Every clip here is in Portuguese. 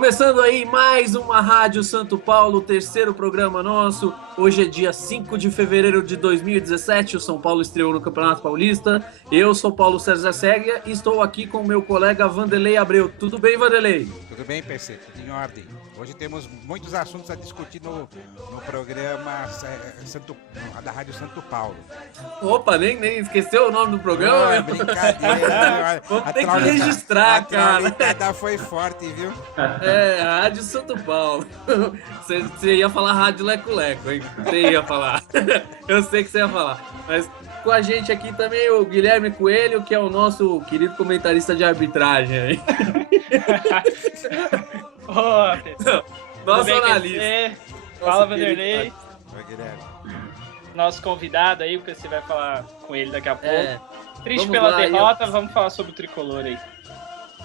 Começando aí mais uma Rádio Santo Paulo, terceiro programa nosso. Hoje é dia 5 de fevereiro de 2017, o São Paulo estreou no Campeonato Paulista. Eu sou Paulo César Séguia e estou aqui com o meu colega Vanderlei Abreu. Tudo bem, Vanderlei? Tudo bem, PC? Tudo em ordem. Hoje temos muitos assuntos a discutir no programa da Rádio Santo Paulo. Opa, nem esqueceu o nome do programa? É brincadeira. Vou ter que registrar, cara. A traulitada foi forte, viu? É, Rádio Santo Paulo. Você ia falar Rádio Leco Leco, hein? Você ia falar. Eu sei que você ia falar. Mas com a gente aqui também o Guilherme Coelho, que é o nosso querido comentarista de arbitragem. Nosso analista. Fala, Vanderlei. Oi, Guilherme. Nosso convidado aí, porque você vai falar com ele daqui a pouco. Triste vamos pela lá, derrota, vamos falar sobre o tricolor aí.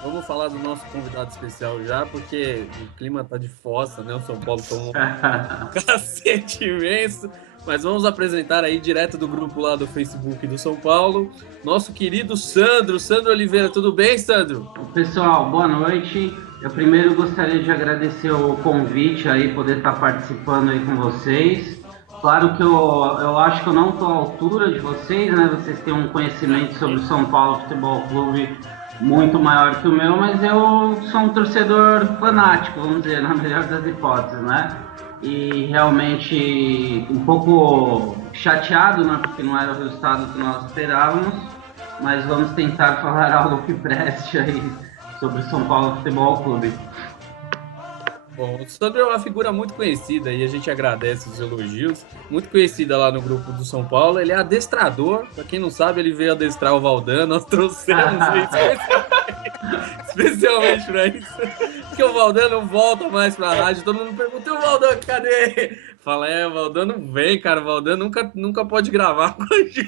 Vamos falar do nosso convidado especial já, porque o clima tá de fossa, né? O São Paulo tomou um cacete imenso. Mas vamos apresentar aí, direto do grupo lá do Facebook do São Paulo, nosso querido Sandro Oliveira. Tudo bem, Sandro? Pessoal, boa noite. Eu primeiro gostaria de agradecer o convite aí, poder estar participando aí com vocês. Claro que eu acho que eu não estou à altura de vocês, né? Vocês têm um conhecimento sobre o São Paulo Futebol Clube muito maior que o meu, mas eu sou um torcedor fanático, vamos dizer, na melhor das hipóteses, né? E realmente um pouco chateado, né? Porque não era o resultado que nós esperávamos, mas vamos tentar falar algo que preste aí sobre o São Paulo Futebol Clube. Bom, o Sandro é uma figura muito conhecida e a gente agradece os elogios. Muito conhecida lá no grupo do São Paulo. Ele é adestrador. Para quem não sabe, ele veio adestrar o Valdan. Nós trouxemos especialmente para isso. Porque o Valdan não volta mais para a rádio. Todo mundo pergunta: o Valdan, cadê? Fala, o Valdan não vem, cara. O Valdan nunca pode gravar com a gente.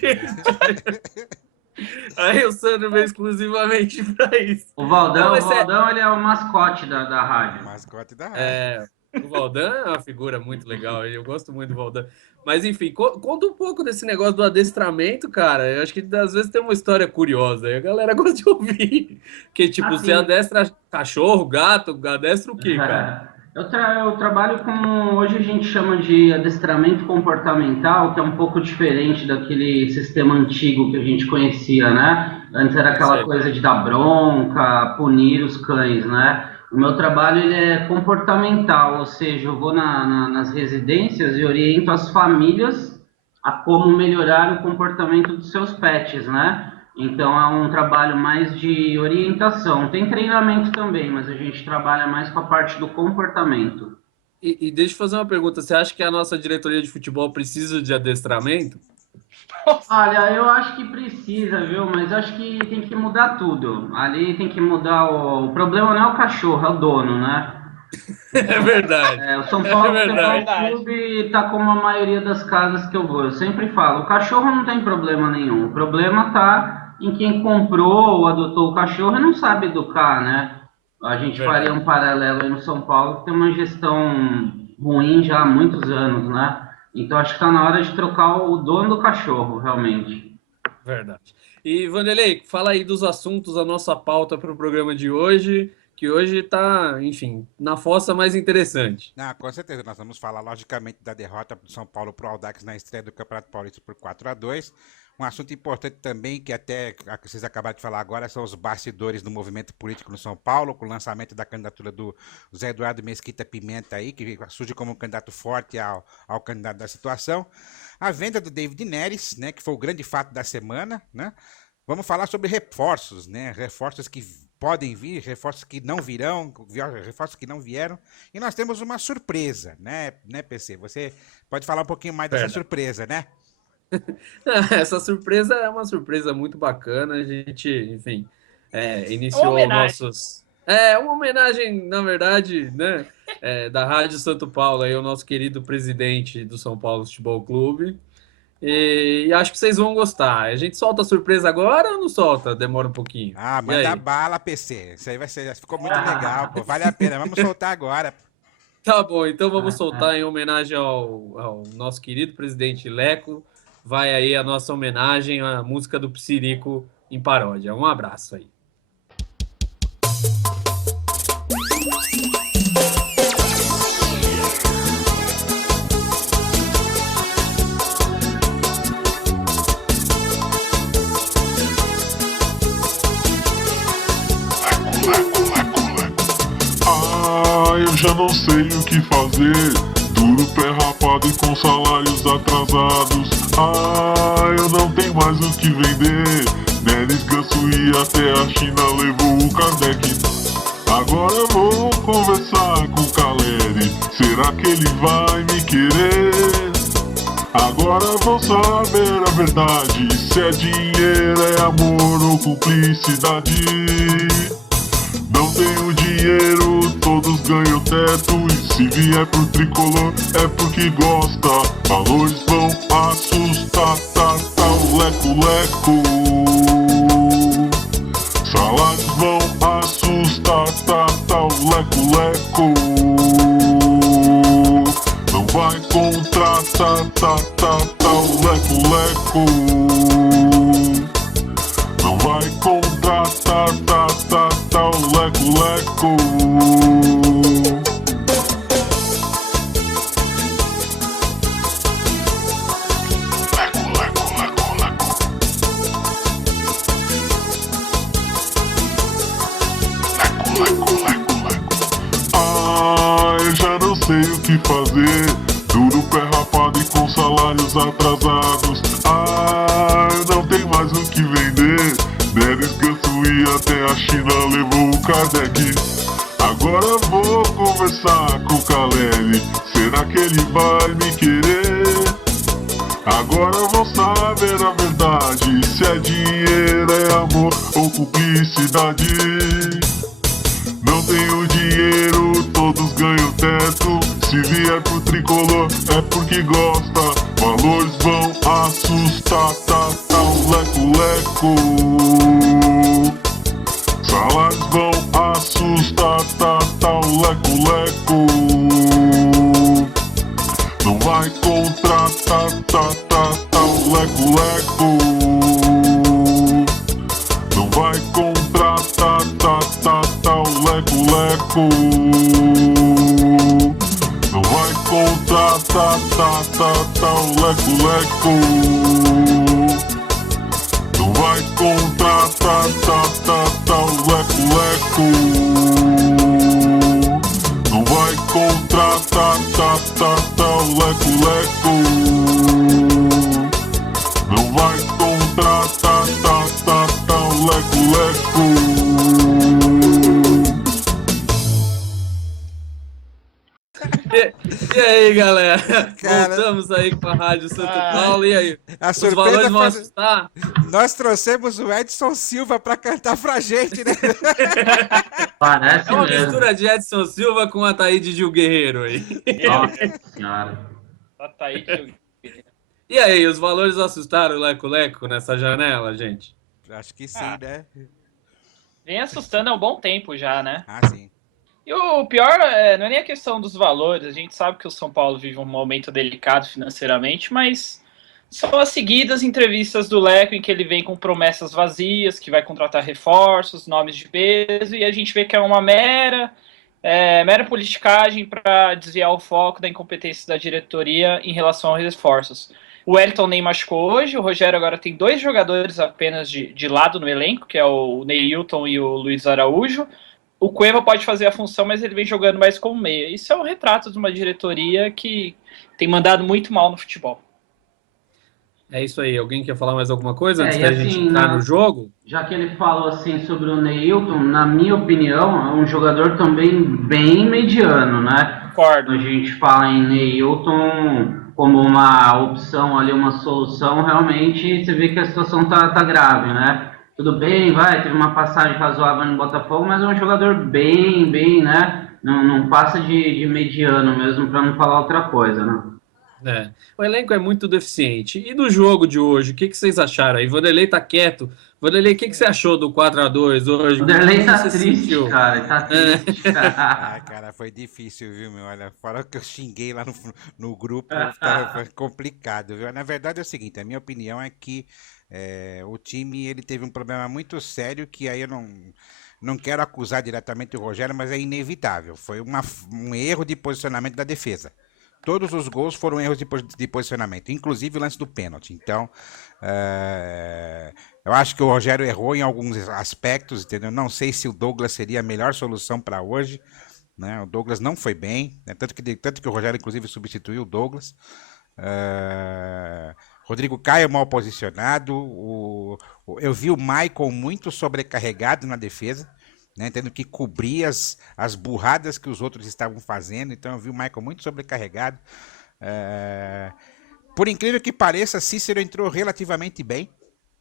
Aí o Sandro veio exclusivamente pra isso. O Valdão ele é o mascote da rádio. O mascote da rádio. O Valdan é uma figura muito legal, eu gosto muito do Valdan. Mas enfim, conta um pouco desse negócio do adestramento, cara. Eu acho que às vezes tem uma história curiosa, a galera gosta de ouvir. Que tipo, você adestra cachorro, gato, adestra o quê, cara? Eu trabalho com, hoje a gente chama de adestramento comportamental, que é um pouco diferente daquele sistema antigo que a gente conhecia, né? Antes era aquela coisa de dar bronca, punir os cães, né? O meu trabalho ele é comportamental, ou seja, eu vou nas residências e oriento as famílias a como melhorar o comportamento dos seus pets, né? Então é um trabalho mais de orientação. Tem treinamento também, mas a gente trabalha mais com a parte do comportamento. E deixa eu fazer uma pergunta. Você acha que a nossa diretoria de futebol precisa de adestramento? Olha, eu acho que precisa, viu? Mas acho que tem que mudar tudo. Ali tem que mudar o problema não é o cachorro, é o dono, né? É verdade. O São Paulo Futebol Clube está como a maioria das casas que eu vou. Eu sempre falo, o cachorro não tem problema nenhum. O problema está em quem comprou ou adotou o cachorro e não sabe educar, né? A gente faria um paralelo aí no São Paulo, que tem uma gestão ruim já há muitos anos, né? Então acho que está na hora de trocar o dono do cachorro, realmente. Verdade. E Vanderlei, fala aí dos assuntos, a nossa pauta para o programa de hoje, que hoje está, enfim, na fossa mais interessante. Com certeza, nós vamos falar logicamente da derrota do São Paulo para o Audax na estreia do Campeonato Paulista por 4-2. Um assunto importante também, que até vocês acabaram de falar agora, são os bastidores do movimento político no São Paulo, com o lançamento da candidatura do Zé Eduardo Mesquita Pimenta aí, que surge como um candidato forte ao candidato da situação. A venda do David Neres, né, que foi o grande fato da semana, né? Vamos falar sobre reforços, né? Reforços que podem vir, reforços que não virão, reforços que não vieram. E nós temos uma surpresa, né, PC? Você pode falar um pouquinho mais dessa surpresa, né? Essa surpresa é uma surpresa muito bacana. A gente, enfim, iniciou nossos... uma homenagem, na verdade, né, da Rádio Santo Paulo, aí, o nosso querido presidente do São Paulo Futebol Clube. E acho que vocês vão gostar. A gente solta a surpresa agora ou não solta? Demora um pouquinho. Manda bala, PC. Isso aí ficou muito legal, pô. Vale a pena. Vamos soltar agora. Tá bom, então vamos soltar em homenagem ao nosso querido presidente Leco. Vai aí a nossa homenagem à música do Psirico em paródia. Um abraço aí. já não sei o que fazer. Duro pé rapado e com salários atrasados. Eu não tenho mais o que vender. Neres, Ganso e até a China levou o Kardec. Agora eu vou conversar com o Caleri. Será que ele vai me querer? Agora eu vou saber a verdade. Se é dinheiro, é amor ou cumplicidade. Não tenho dinheiro, todos ganham teto. E se vier pro tricolor é porque gosta. Valores vão assustar, o leco-leco. Salários vão assustar, o leco-leco. Não vai contratar, o leco-leco. Não vai contratar, o leco-leco. Eu já não sei o que fazer. Duro pé rapado e com salários atrasados. Eu não tenho mais o que vender. Neres, Ganso e até a China levou o Kardec. Agora eu vou conversar com o Caleri. Será que ele vai me querer? Agora eu vou saber a verdade. Se é dinheiro, é amor ou cumplicidade. Não tenho dinheiro, todos ganham teto. Se vier pro tricolor é porque gosta. Valores vão assustar, o leco-leco. Salários vão assustar, o leco-leco. Não vai contratar, o leco-leco. Não vai contratar, o leco-leco. Não vai contratar, o leco-leco. Não vai contratar, o leco-leco. Não vai contratar, o leco-leco. Não vai contratar, o leco-leco. E aí, galera? Voltamos aí com a Rádio Santo Paulo. E aí? Os valores vão assustar? Nós trouxemos o Edson Silva pra cantar pra gente, né? Parece É uma mesmo. mistura de Edson Silva com Ataíde Gil Guerreiro aí. Nossa senhora. E aí, os valores assustaram o Leco-Leco nessa janela, gente? Acho que sim, né? Vem assustando há um bom tempo já, né? Sim. E o pior não é nem a questão dos valores. A gente sabe que o São Paulo vive um momento delicado financeiramente, mas são as seguidas entrevistas do Leco em que ele vem com promessas vazias, que vai contratar reforços, nomes de peso, e a gente vê que é uma mera politicagem para desviar o foco da incompetência da diretoria em relação aos reforços. O Wellington nem machucou hoje, o Rogério agora tem 2 jogadores apenas de lado no elenco, que é o Neilton e o Luiz Araújo. O Cueva pode fazer a função, mas ele vem jogando mais como meia. Isso é um retrato de uma diretoria que tem mandado muito mal no futebol. É isso aí. Alguém quer falar mais alguma coisa antes E da gente entrar no jogo? Já que ele falou assim sobre o Neilton, na minha opinião, é um jogador também bem mediano, né? Concordo. A gente fala em Neilton como uma opção ali, uma solução, realmente você vê que a situação tá grave, né? Tudo bem, teve uma passagem razoável no Botafogo, mas é um jogador bem, né? Não passa de mediano mesmo, para não falar outra coisa, né? O elenco é muito deficiente. E do jogo de hoje, o que vocês acharam aí? Vanderlei tá quieto. Vanderlei, o que você achou do 4-2 hoje? Vanderlei tá você triste, sentiu? cara. Tá triste, cara. Cara, foi difícil, viu, meu? Olha, fora que eu xinguei lá no grupo, foi complicado, viu? Na verdade é o seguinte, a minha opinião é que o time ele teve um problema muito sério que aí eu não quero acusar diretamente o Rogério, mas é inevitável. Foi um erro de posicionamento da defesa. Todos os gols foram erros de posicionamento, inclusive o lance do pênalti. Então, eu acho que o Rogério errou em alguns aspectos, entendeu? Não sei se o Douglas seria a melhor solução para hoje, né? O Douglas não foi bem, né? Tanto que o Rogério, inclusive, substituiu o Douglas. Rodrigo Caio mal posicionado. Eu vi o Maicon muito sobrecarregado na defesa, né? Tendo que cobrir as burradas que os outros estavam fazendo. Então eu vi o Maicon muito sobrecarregado. Por incrível que pareça, Cícero entrou relativamente bem.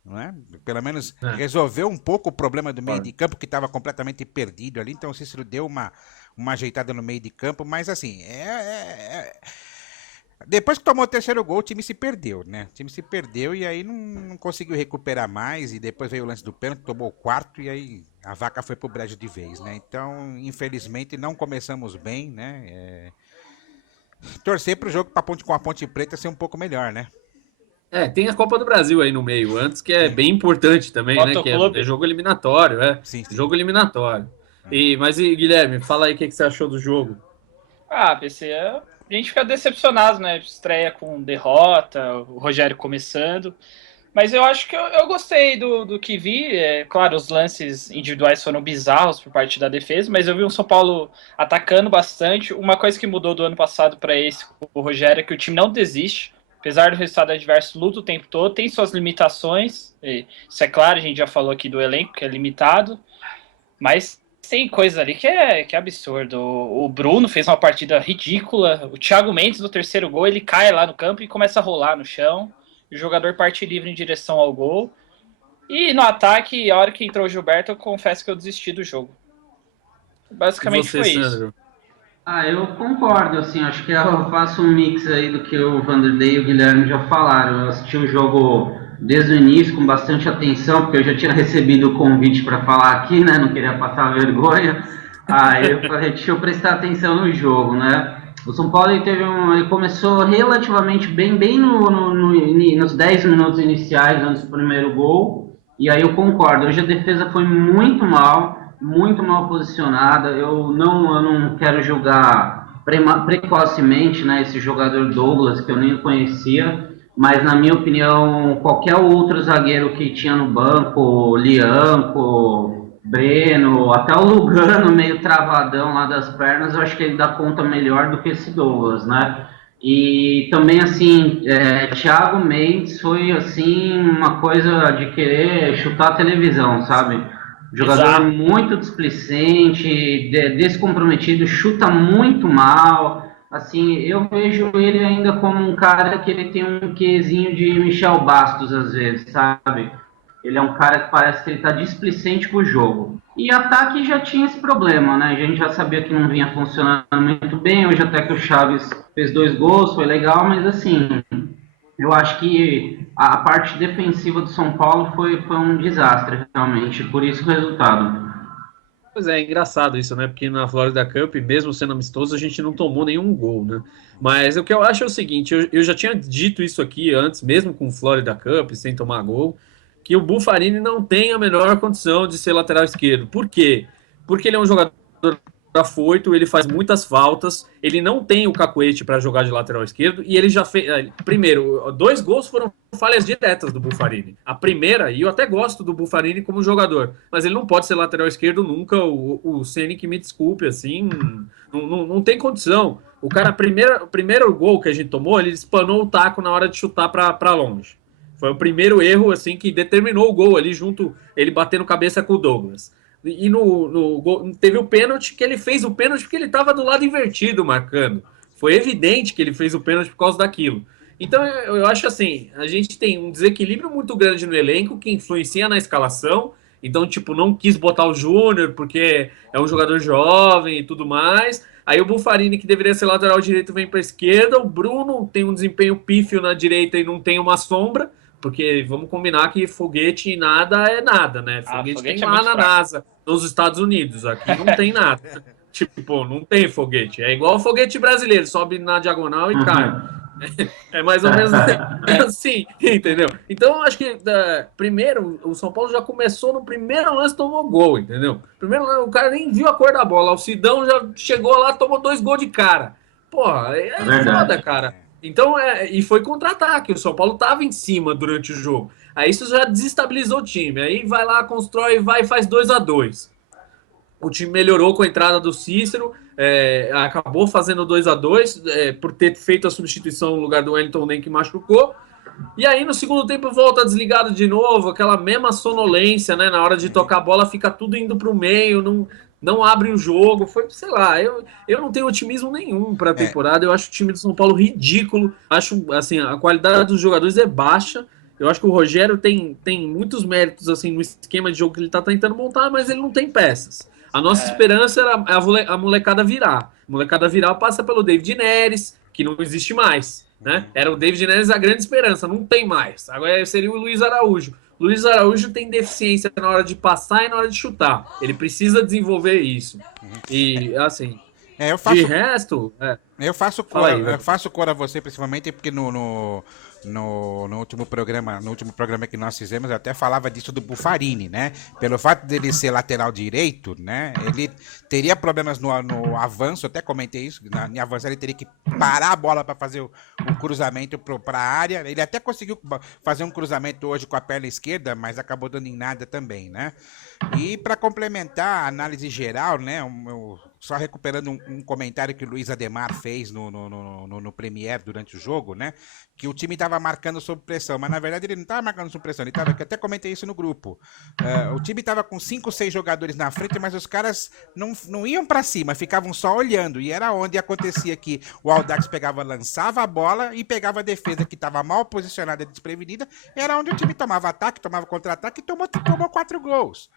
Não é? Pelo menos resolveu um pouco o problema do meio de campo, que estava completamente perdido ali. Então o Cícero deu uma ajeitada no meio de campo, mas assim, depois que tomou o terceiro gol, o time se perdeu, né? O time se perdeu e aí não conseguiu recuperar mais. E depois veio o lance do pênalti, tomou o quarto e aí a vaca foi pro brejo de vez, né? Então, infelizmente, não começamos bem, né? Torcer pro jogo com a Ponte Preta ser um pouco melhor, né? Tem a Copa do Brasil aí no meio antes, que é bem importante também, né? Que é jogo eliminatório, Sim. Jogo eliminatório. Mas, Guilherme, fala aí o que você achou do jogo. PC, a gente fica decepcionado, né? Estreia com derrota, o Rogério começando. Mas eu acho que eu gostei do que vi. Claro, os lances individuais foram bizarros por parte da defesa, mas eu vi um São Paulo atacando bastante. Uma coisa que mudou do ano passado para esse, o Rogério, é que o time não desiste. Apesar do resultado adverso, luta o tempo todo, tem suas limitações. Isso é claro, a gente já falou aqui do elenco, que é limitado. Mas tem coisa ali que é absurdo. O Bruno fez uma partida ridícula. O Thiago Mendes, no terceiro gol, ele cai lá no campo e começa a rolar no chão. O jogador parte livre em direção ao gol. E no ataque, a hora que entrou o Gilberto, eu confesso que eu desisti do jogo. Basicamente foi Sandro? isso. Eu concordo, assim, acho que eu faço um mix aí do que o Vanderlei e o Guilherme já falaram. Eu assisti o jogo desde o início com bastante atenção, porque eu já tinha recebido o convite para falar aqui, né, não queria passar vergonha. Aí eu falei, deixa eu prestar atenção no jogo, né. O São Paulo ele começou relativamente bem nos 10 minutos iniciais antes do primeiro gol, e aí eu concordo, hoje a defesa foi muito mal posicionada. Eu não quero julgar precocemente, né, esse jogador Douglas, que eu nem conhecia, mas na minha opinião, qualquer outro zagueiro que tinha no banco, Lianco, Breno, até o Lugano meio travadão lá das pernas, eu acho que ele dá conta melhor do que esse Douglas, né? E também, assim, Thiago Mendes foi, assim, uma coisa de querer chutar a televisão, sabe? Jogador muito displicente, descomprometido, chuta muito mal. Assim, eu vejo ele ainda como um cara que ele tem um quezinho de Michel Bastos, às vezes, sabe? Ele é um cara que parece que ele tá displicente com o jogo. E ataque já tinha esse problema, né? A gente já sabia que não vinha funcionando muito bem. Hoje até que o Chaves fez 2 gols, foi legal, mas assim, eu acho que a parte defensiva do São Paulo foi um desastre, realmente. Por isso o resultado. Pois é engraçado isso, né? Porque na Florida Cup, mesmo sendo amistoso, a gente não tomou nenhum gol, né? Mas o que eu acho é o seguinte, eu já tinha dito isso aqui antes, mesmo com Florida Cup, sem tomar gol, que o Buffarini não tem a menor condição de ser lateral esquerdo. Por quê? Porque ele é um jogador afoito, ele faz muitas faltas, ele não tem o cacuete para jogar de lateral esquerdo, e ele já fez... Primeiro, 2 gols foram falhas diretas do Buffarini. A primeira, e eu até gosto do Buffarini como jogador, mas ele não pode ser lateral esquerdo nunca, o Ceni que me desculpe, assim, não tem condição. O cara, o primeiro gol que a gente tomou, ele espanou o taco na hora de chutar para longe. Foi o primeiro erro, assim, que determinou o gol ali junto, ele batendo cabeça com o Douglas. E no gol, teve o pênalti, que ele fez o pênalti porque ele estava do lado invertido marcando. Foi evidente que ele fez o pênalti por causa daquilo. Então eu acho assim, a gente tem um desequilíbrio muito grande no elenco que influencia na escalação. Então, tipo, não quis botar o Júnior porque é um jogador jovem e tudo mais. Aí o Buffarini, que deveria ser lateral direito, vem para a esquerda. O Bruno tem um desempenho pífio na direita e não tem uma sombra. Porque vamos combinar que foguete e nada é nada, né? Foguete tem lá na NASA, nos Estados Unidos. Aqui não tem nada. Tipo, não tem foguete. É igual o foguete brasileiro, sobe na diagonal e cai. É mais ou menos assim, entendeu? Então, acho que primeiro, o São Paulo já começou no primeiro lance, tomou gol, entendeu? Primeiro, o cara nem viu a cor da bola. O Sidão já chegou lá, tomou 2 gols de cara. Porra, é foda, cara. Então, e foi contra-ataque. O São Paulo estava em cima durante o jogo. Aí isso já desestabilizou o time. Aí vai lá, constrói, vai e faz 2-2. O time melhorou com a entrada do Cícero, acabou fazendo 2-2 por ter feito a substituição no lugar do Wellington Nem, que machucou. E aí no segundo tempo volta desligado de novo, aquela mesma sonolência, né? Na hora de tocar a bola fica tudo indo para o meio, não abre o jogo. Foi, sei lá, eu não tenho otimismo nenhum para a temporada. Eu acho o time do São Paulo ridículo. Acho, assim, a qualidade dos jogadores é baixa. Eu acho que o Rogério tem muitos méritos assim no esquema de jogo que ele está tentando montar, mas ele não tem peças. A nossa esperança era a molecada virar. A molecada virar passa pelo David Neres, que não existe mais. Né? Era o David Neres a grande esperança, não tem mais. Agora seria o Luiz Araújo. Luiz Araújo tem deficiência na hora de passar e na hora de chutar. Ele precisa desenvolver isso. E assim, de resto, eu faço cor a você, principalmente porque no último programa que nós fizemos, eu até falava disso do Buffarini, né? Pelo fato dele ser lateral direito, né? Ele teria problemas no avanço, até comentei isso, no avanço ele teria que parar a bola para fazer o cruzamento para a área. Ele até conseguiu fazer um cruzamento hoje com a perna esquerda, mas acabou dando em nada também, né? E para complementar a análise geral, né? Só recuperando um comentário que o Luiz Ademar fez no Premier durante o jogo, né? Que o time estava marcando sob pressão, mas na verdade ele não estava marcando sob pressão, eu até comentei isso no grupo. O time estava com 5, 6 jogadores na frente, mas os caras não iam para cima, ficavam só olhando, e era onde acontecia que o Audax lançava a bola e pegava a defesa que estava mal posicionada e desprevenida, era onde o time tomava ataque, tomava contra-ataque e tomou 4 gols.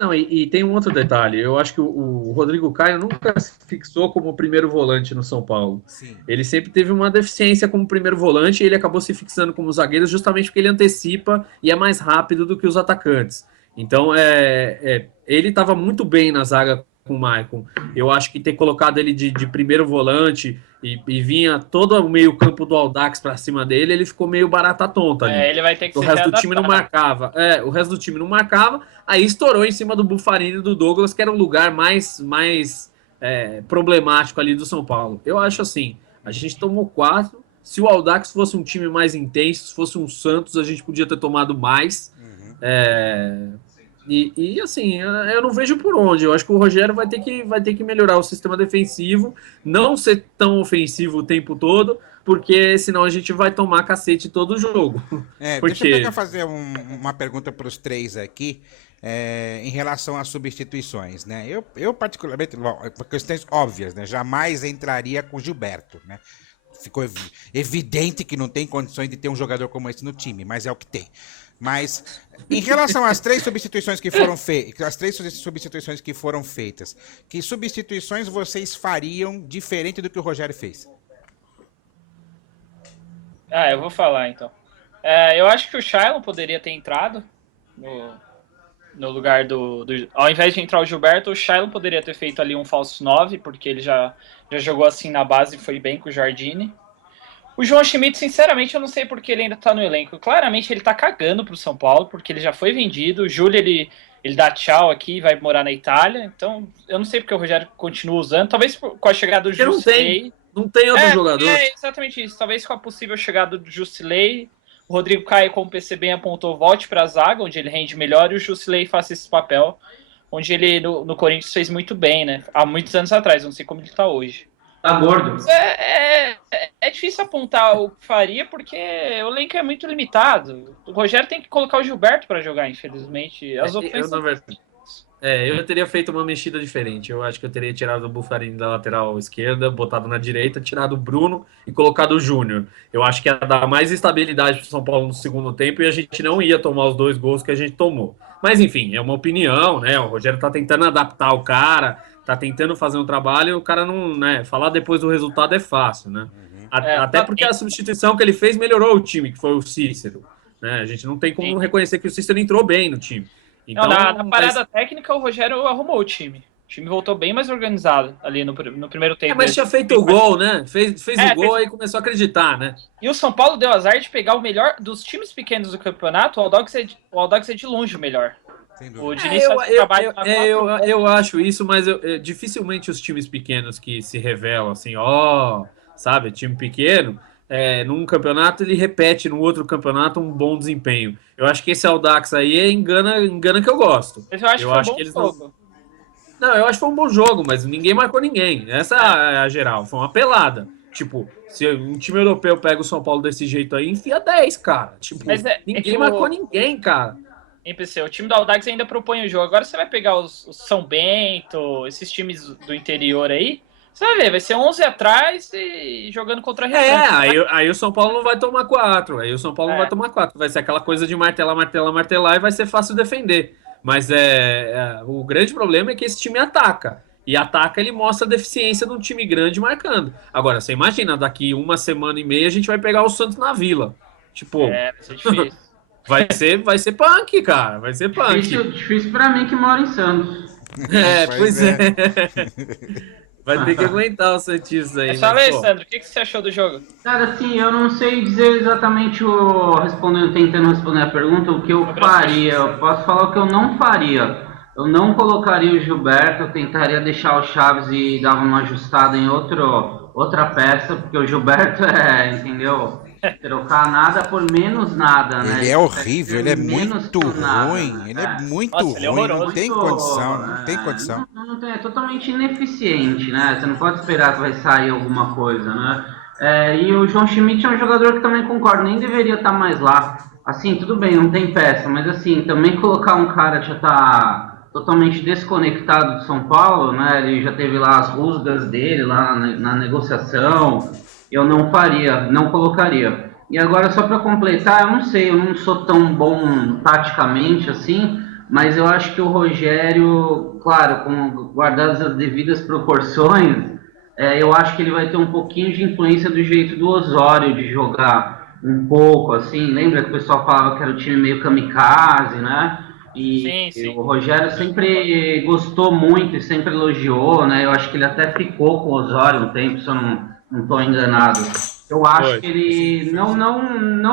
Não, e tem um outro detalhe. Eu acho que o Rodrigo Caio nunca se fixou como primeiro volante no São Paulo. Sim. Ele sempre teve uma deficiência como primeiro volante e ele acabou se fixando como zagueiro justamente porque ele antecipa e é mais rápido do que os atacantes. Então, ele estava muito bem na zaga com o Maicon. Eu acho que ter colocado ele de primeiro volante e vinha todo o meio campo do Audax para cima dele, ele ficou meio barata tonta ali. Ele vai ter que o resto do time não marcava. O resto do time não marcava. Aí estourou em cima do Buffarini e do Douglas, que era o lugar mais problemático ali do São Paulo. Eu acho assim, a gente tomou 4. Se o Audax fosse um time mais intenso, se fosse um Santos, a gente podia ter tomado mais. E assim, eu não vejo por onde. Eu acho que o Rogério vai ter que melhorar o sistema defensivo, não ser tão ofensivo o tempo todo, porque senão a gente vai tomar cacete todo o jogo. Deixa eu pegar fazer uma pergunta para os 3 aqui, em relação às substituições, né? Eu particularmente, por questões óbvias, né? Jamais entraria com o Gilberto, né? Ficou evidente que não tem condições de ter um jogador como esse no time, mas é o que tem. Mas em relação às 3 substituições que foram feitas, que substituições vocês fariam diferente do que o Rogério fez? Eu vou falar então. Eu acho que o Shailon poderia ter entrado no lugar do. Ao invés de entrar o Gilberto, o Shailon poderia ter feito ali um falso 9, porque ele já jogou assim na base e foi bem com o Jardine. O João Schmidt, sinceramente, eu não sei porque ele ainda tá no elenco. Claramente ele tá cagando pro São Paulo, porque ele já foi vendido. O Júlio, ele dá tchau aqui e vai morar na Itália. Então, eu não sei porque o Rogério continua usando. Talvez com a chegada do Jusilei. Não tem outro jogador. É exatamente isso. Talvez com a possível chegada do Jusilei, o Rodrigo Caio, como o PC bem apontou, volte pra zaga, onde ele rende melhor, e o Jusilei faça esse papel, onde ele no Corinthians fez muito bem, né? Há muitos anos atrás, não sei como ele tá hoje. Tá gordo. É difícil apontar o que faria, porque o elenco é muito limitado. O Rogério tem que colocar o Gilberto para jogar, infelizmente. As opções eu teria feito uma mexida diferente. Eu acho que eu teria tirado o Buffarini da lateral esquerda, botado na direita, tirado o Bruno e colocado o Júnior. Eu acho que ia dar mais estabilidade para o São Paulo no segundo tempo e a gente não ia tomar os 2 gols que a gente tomou. Mas, enfim, é uma opinião, né? O Rogério tá tentando adaptar o cara, tá tentando fazer um trabalho e o cara não, né? Falar depois do resultado é fácil, né? Até porque a substituição que ele fez melhorou o time, que foi o Cícero. Né? A gente não tem como reconhecer que o Cícero entrou bem no time. Então, na parada técnica, o Rogério arrumou o time. O time voltou bem mais organizado ali no primeiro tempo. Mas tinha feito o gol, né? Fez o gol e começou a acreditar, né? E o São Paulo deu azar de pegar o melhor dos times pequenos do campeonato. O Audax é de longe o melhor. O Diniz eu acho isso, mas dificilmente os times pequenos que se revelam assim, sabe, time pequeno, num campeonato ele repete no outro campeonato um bom desempenho. Eu acho que esse Audax aí engana que eu gosto. Eu acho que eles Não, eu acho que foi um bom jogo, mas ninguém marcou ninguém. Essa é a geral. Foi uma pelada. Tipo, se um time europeu pega o São Paulo desse jeito aí, enfia 10, cara. Tipo, Mas é ninguém que marcou ninguém, cara. PC, o time do Audax ainda propõe o jogo. Agora você vai pegar o São Bento, esses times do interior aí, você vai ver, vai ser 11 atrás e jogando contra a Retranca. Aí o São Paulo não vai tomar 4. Aí o São Paulo não vai tomar 4. Vai ser aquela coisa de martelar, martelar, martelar e vai ser fácil defender. Mas o grande problema é que esse time ataca. E ataca, ele mostra a deficiência de um time grande marcando. Agora, você imagina, daqui 1 semana e meia a gente vai pegar o Santos na Vila. Tipo, Vai ser difícil. vai ser punk, cara. Vai ser punk. Difícil pra mim que moro em Santos. Pois é. Vai ter que aguentar o Santista aí. Mas fala aí, Sandro, o que você achou do jogo? Cara, assim, eu não sei dizer exatamente tentando responder a pergunta, o que eu faria. Eu posso falar o que eu não faria. Eu não colocaria o Gilberto, eu tentaria deixar o Chaves e dar uma ajustada em outra peça, porque o Gilberto entendeu? Trocar nada por menos nada, né? Ele é horrível, ele é muito nada, ruim, né? ele é muito Nossa, ele é ruim, horroroso. não tem condição, não tem condição. Não tem, é totalmente ineficiente, né? Você não pode esperar que vai sair alguma coisa, né? E o João Schmidt é um jogador que também concordo, nem deveria estar mais lá. Assim, tudo bem, não tem peça, mas assim, também colocar um cara que já está totalmente desconectado de São Paulo, né? Ele já teve lá as rusgas dele lá na negociação. Eu não faria, não colocaria. E agora, só para completar, eu não sei, eu não sou tão bom taticamente assim, mas eu acho que o Rogério, claro, guardadas as devidas proporções, eu acho que ele vai ter um pouquinho de influência do jeito do Osório de jogar um pouco, assim. Lembra que o pessoal falava que era o time meio kamikaze, né? Sim. O Rogério sempre gostou muito e sempre elogiou, né? Eu acho que ele até ficou com o Osório um tempo, se eu não estou enganado. Eu acho que ele, não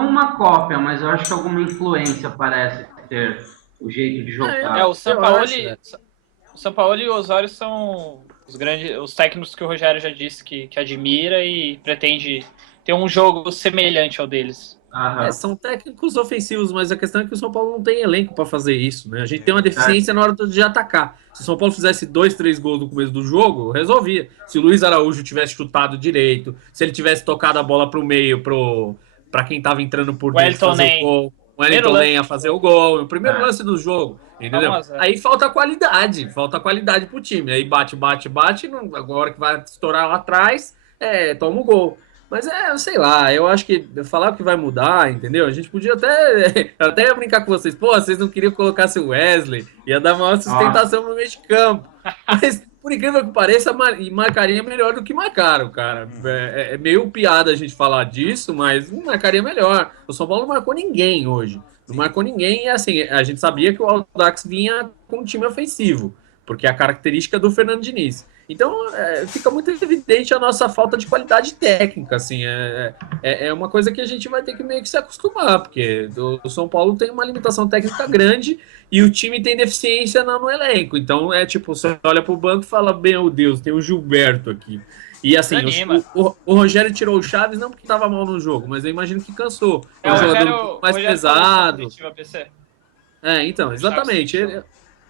uma cópia, mas eu acho que alguma influência parece ter o jeito de jogar. O Sampaoli e o Osório são os técnicos que o Rogério já disse que admira e pretende ter um jogo semelhante ao deles. São técnicos ofensivos, mas a questão é que o São Paulo não tem elenco para fazer isso, né? A gente tem uma deficiência na hora de atacar. Se o São Paulo fizesse 2, 3 gols no começo do jogo, resolvia. Se o Luiz Araújo tivesse chutado direito, se ele tivesse tocado a bola para o meio, para quem estava entrando por dentro fazer o gol, o Wellington Nem ia fazer o gol, o primeiro lance do jogo, entendeu? Aí falta qualidade pro time. Aí bate, agora que vai estourar lá atrás, toma o gol. Mas sei lá, eu acho que falar que vai mudar, entendeu? A gente podia até brincar com vocês. Pô, vocês não queriam colocar seu Wesley, ia dar maior sustentação no meio de campo. Mas, por incrível que pareça, marcaria melhor do que marcaram, cara. É meio piada a gente falar disso, mas marcaria melhor. O São Paulo não marcou ninguém hoje. Não marcou ninguém e, assim, a gente sabia que o Audax vinha com um time ofensivo, porque é a característica do Fernando Diniz. Então, fica muito evidente a nossa falta de qualidade técnica, assim, é uma coisa que a gente vai ter que meio que se acostumar, porque o São Paulo tem uma limitação técnica grande e o time tem deficiência no elenco, então você olha pro banco e fala, meu Deus, tem o Gilberto aqui. E assim, o Rogério tirou o Chaves não porque estava mal no jogo, mas eu imagino que cansou. É um jogador mais pesado. Então, exatamente.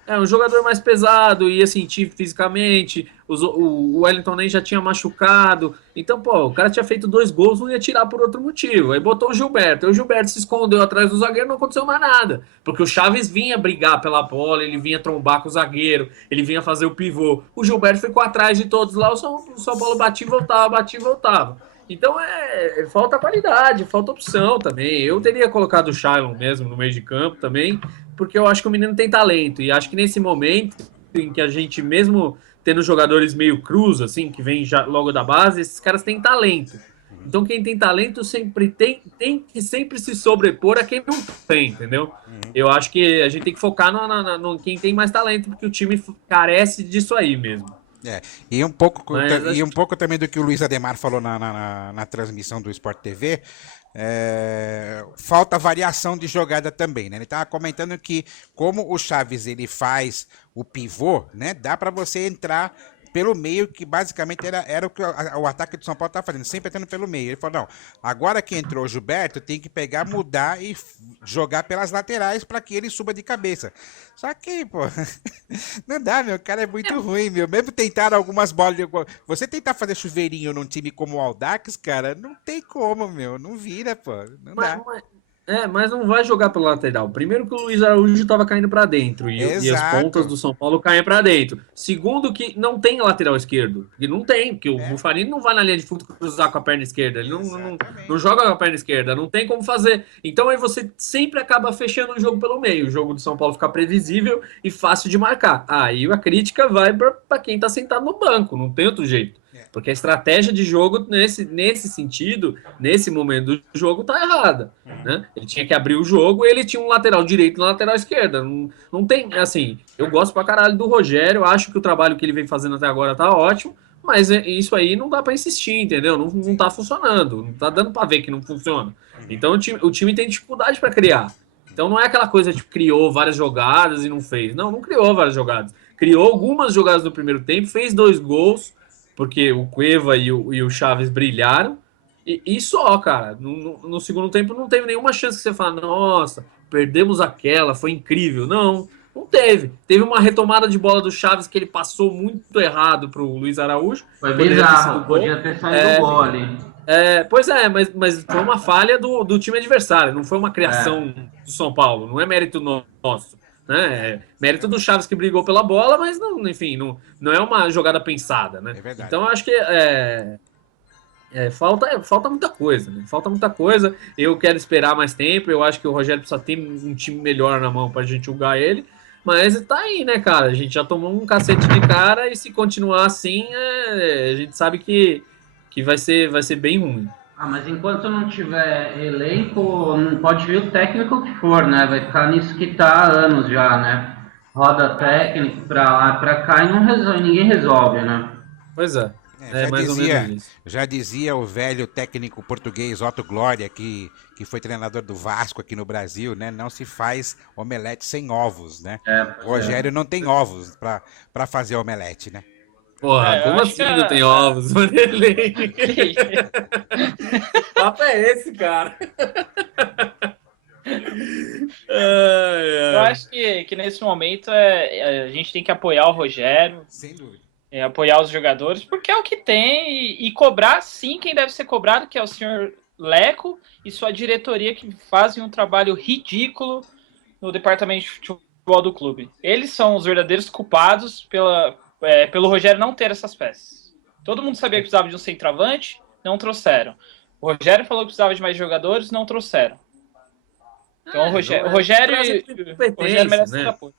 É um jogador mais pesado, ia sentir fisicamente, o Wellington nem já tinha machucado, então, o cara tinha feito 2 gols, não ia tirar por outro motivo, aí botou o Gilberto, se escondeu atrás do zagueiro, não aconteceu mais nada, porque o Chaves vinha brigar pela bola, ele vinha trombar com o zagueiro, ele vinha fazer o pivô, o Gilberto ficou atrás de todos lá, o São Paulo batia e voltava. Então, falta qualidade, falta opção também. Eu teria colocado o Shailon mesmo no meio de campo também, porque eu acho que o menino tem talento. E acho que nesse momento em que a gente, mesmo tendo jogadores meio cruz, assim, que vem já logo da base, esses caras têm talento. Então, quem tem talento sempre tem que sempre se sobrepor a quem não tem, entendeu? Eu acho que a gente tem que focar no quem tem mais talento, porque o time carece disso aí mesmo. E um pouco também do que o Luiz Ademar falou na transmissão do Sport TV, falta variação de jogada também, né? Ele estava comentando que como o Chaves ele faz o pivô, né? Dá para você entrar pelo meio, que basicamente era o que o ataque do São Paulo estava fazendo, sempre entrando pelo meio. Ele falou, não, agora que entrou o Gilberto, tem que pegar, mudar e jogar pelas laterais para que ele suba de cabeça. Só que, pô, não dá, meu, o cara é muito ruim, meu. Mesmo tentaram algumas bolas, você tentar fazer chuveirinho num time como o Audax, cara, não tem como, meu, não vira, pô, não dá. Mas não vai jogar pela lateral. Primeiro que o Luiz Araújo estava caindo para dentro e as Exato. pontas do São Paulo caem para dentro. Segundo que não tem lateral esquerdo. Porque não tem, porque o Bufarini não vai na linha de fundo cruzar com a perna esquerda. Ele não joga com a perna esquerda, não tem como fazer. Então aí você sempre acaba fechando o jogo pelo meio. O jogo do São Paulo fica previsível e fácil de marcar. Aí a crítica vai para quem está sentado no banco, não tem outro jeito. Porque a estratégia de jogo, nesse sentido, nesse momento do jogo, tá errada. Né? Ele tinha que abrir o jogo e ele tinha um lateral direito e um lateral esquerda. Não tem, assim, eu gosto pra caralho do Rogério, acho que o trabalho que ele vem fazendo até agora tá ótimo, mas isso aí não dá pra insistir, entendeu? Não tá funcionando, não tá dando pra ver que não funciona. Então o time tem dificuldade pra criar. Então não é aquela coisa, tipo, criou várias jogadas e não fez. Não criou várias jogadas. Criou algumas jogadas no primeiro tempo, fez 2 gols, porque o Cueva e o Chaves brilharam, e só, cara. No segundo tempo não teve nenhuma chance que você fala, nossa, perdemos aquela, foi incrível. Não teve. Teve uma retomada de bola do Chaves que ele passou muito errado pro Luiz Araújo. Foi bizarro, podia ter saído o gol ali. Pois é, mas foi uma falha do time adversário, não foi uma criação do São Paulo, não é mérito nosso. Né? É mérito do Chaves que brigou pela bola, mas não, enfim, não é uma jogada pensada, né? Então eu acho que falta muita coisa, né? Falta muita coisa. Eu quero esperar mais tempo. Eu acho que o Rogério precisa ter um time melhor na mão pra gente julgar ele. Mas tá aí, né, cara? A gente já tomou um cacete de cara e se continuar assim, a gente sabe que vai ser bem ruim. Mas enquanto não tiver elenco, não pode vir o técnico que for, né? Vai ficar nisso que tá há anos já, né? Roda técnico pra lá, pra cá e não resolve, ninguém resolve, né? Pois é. Mais ou menos isso. Já dizia o velho técnico português Otto Glória, que foi treinador do Vasco aqui no Brasil, né? Não se faz omelete sem ovos, né? O Rogério não tem ovos pra fazer omelete, né? Porra, como assim não tem ovos, Vanderlei? Que papo é esse, cara? Eu acho que nesse momento a gente tem que apoiar o Rogério. Sem dúvida. Apoiar os jogadores, porque é o que tem, e cobrar sim quem deve ser cobrado, que é o senhor Leco e sua diretoria, que fazem um trabalho ridículo no departamento de futebol do clube. Eles são os verdadeiros culpados pelo Rogério não ter essas peças. Todo mundo sabia que precisava de um centroavante, não trouxeram. O Rogério falou que precisava de mais jogadores, não trouxeram. Então o Rogério merece né? apoio.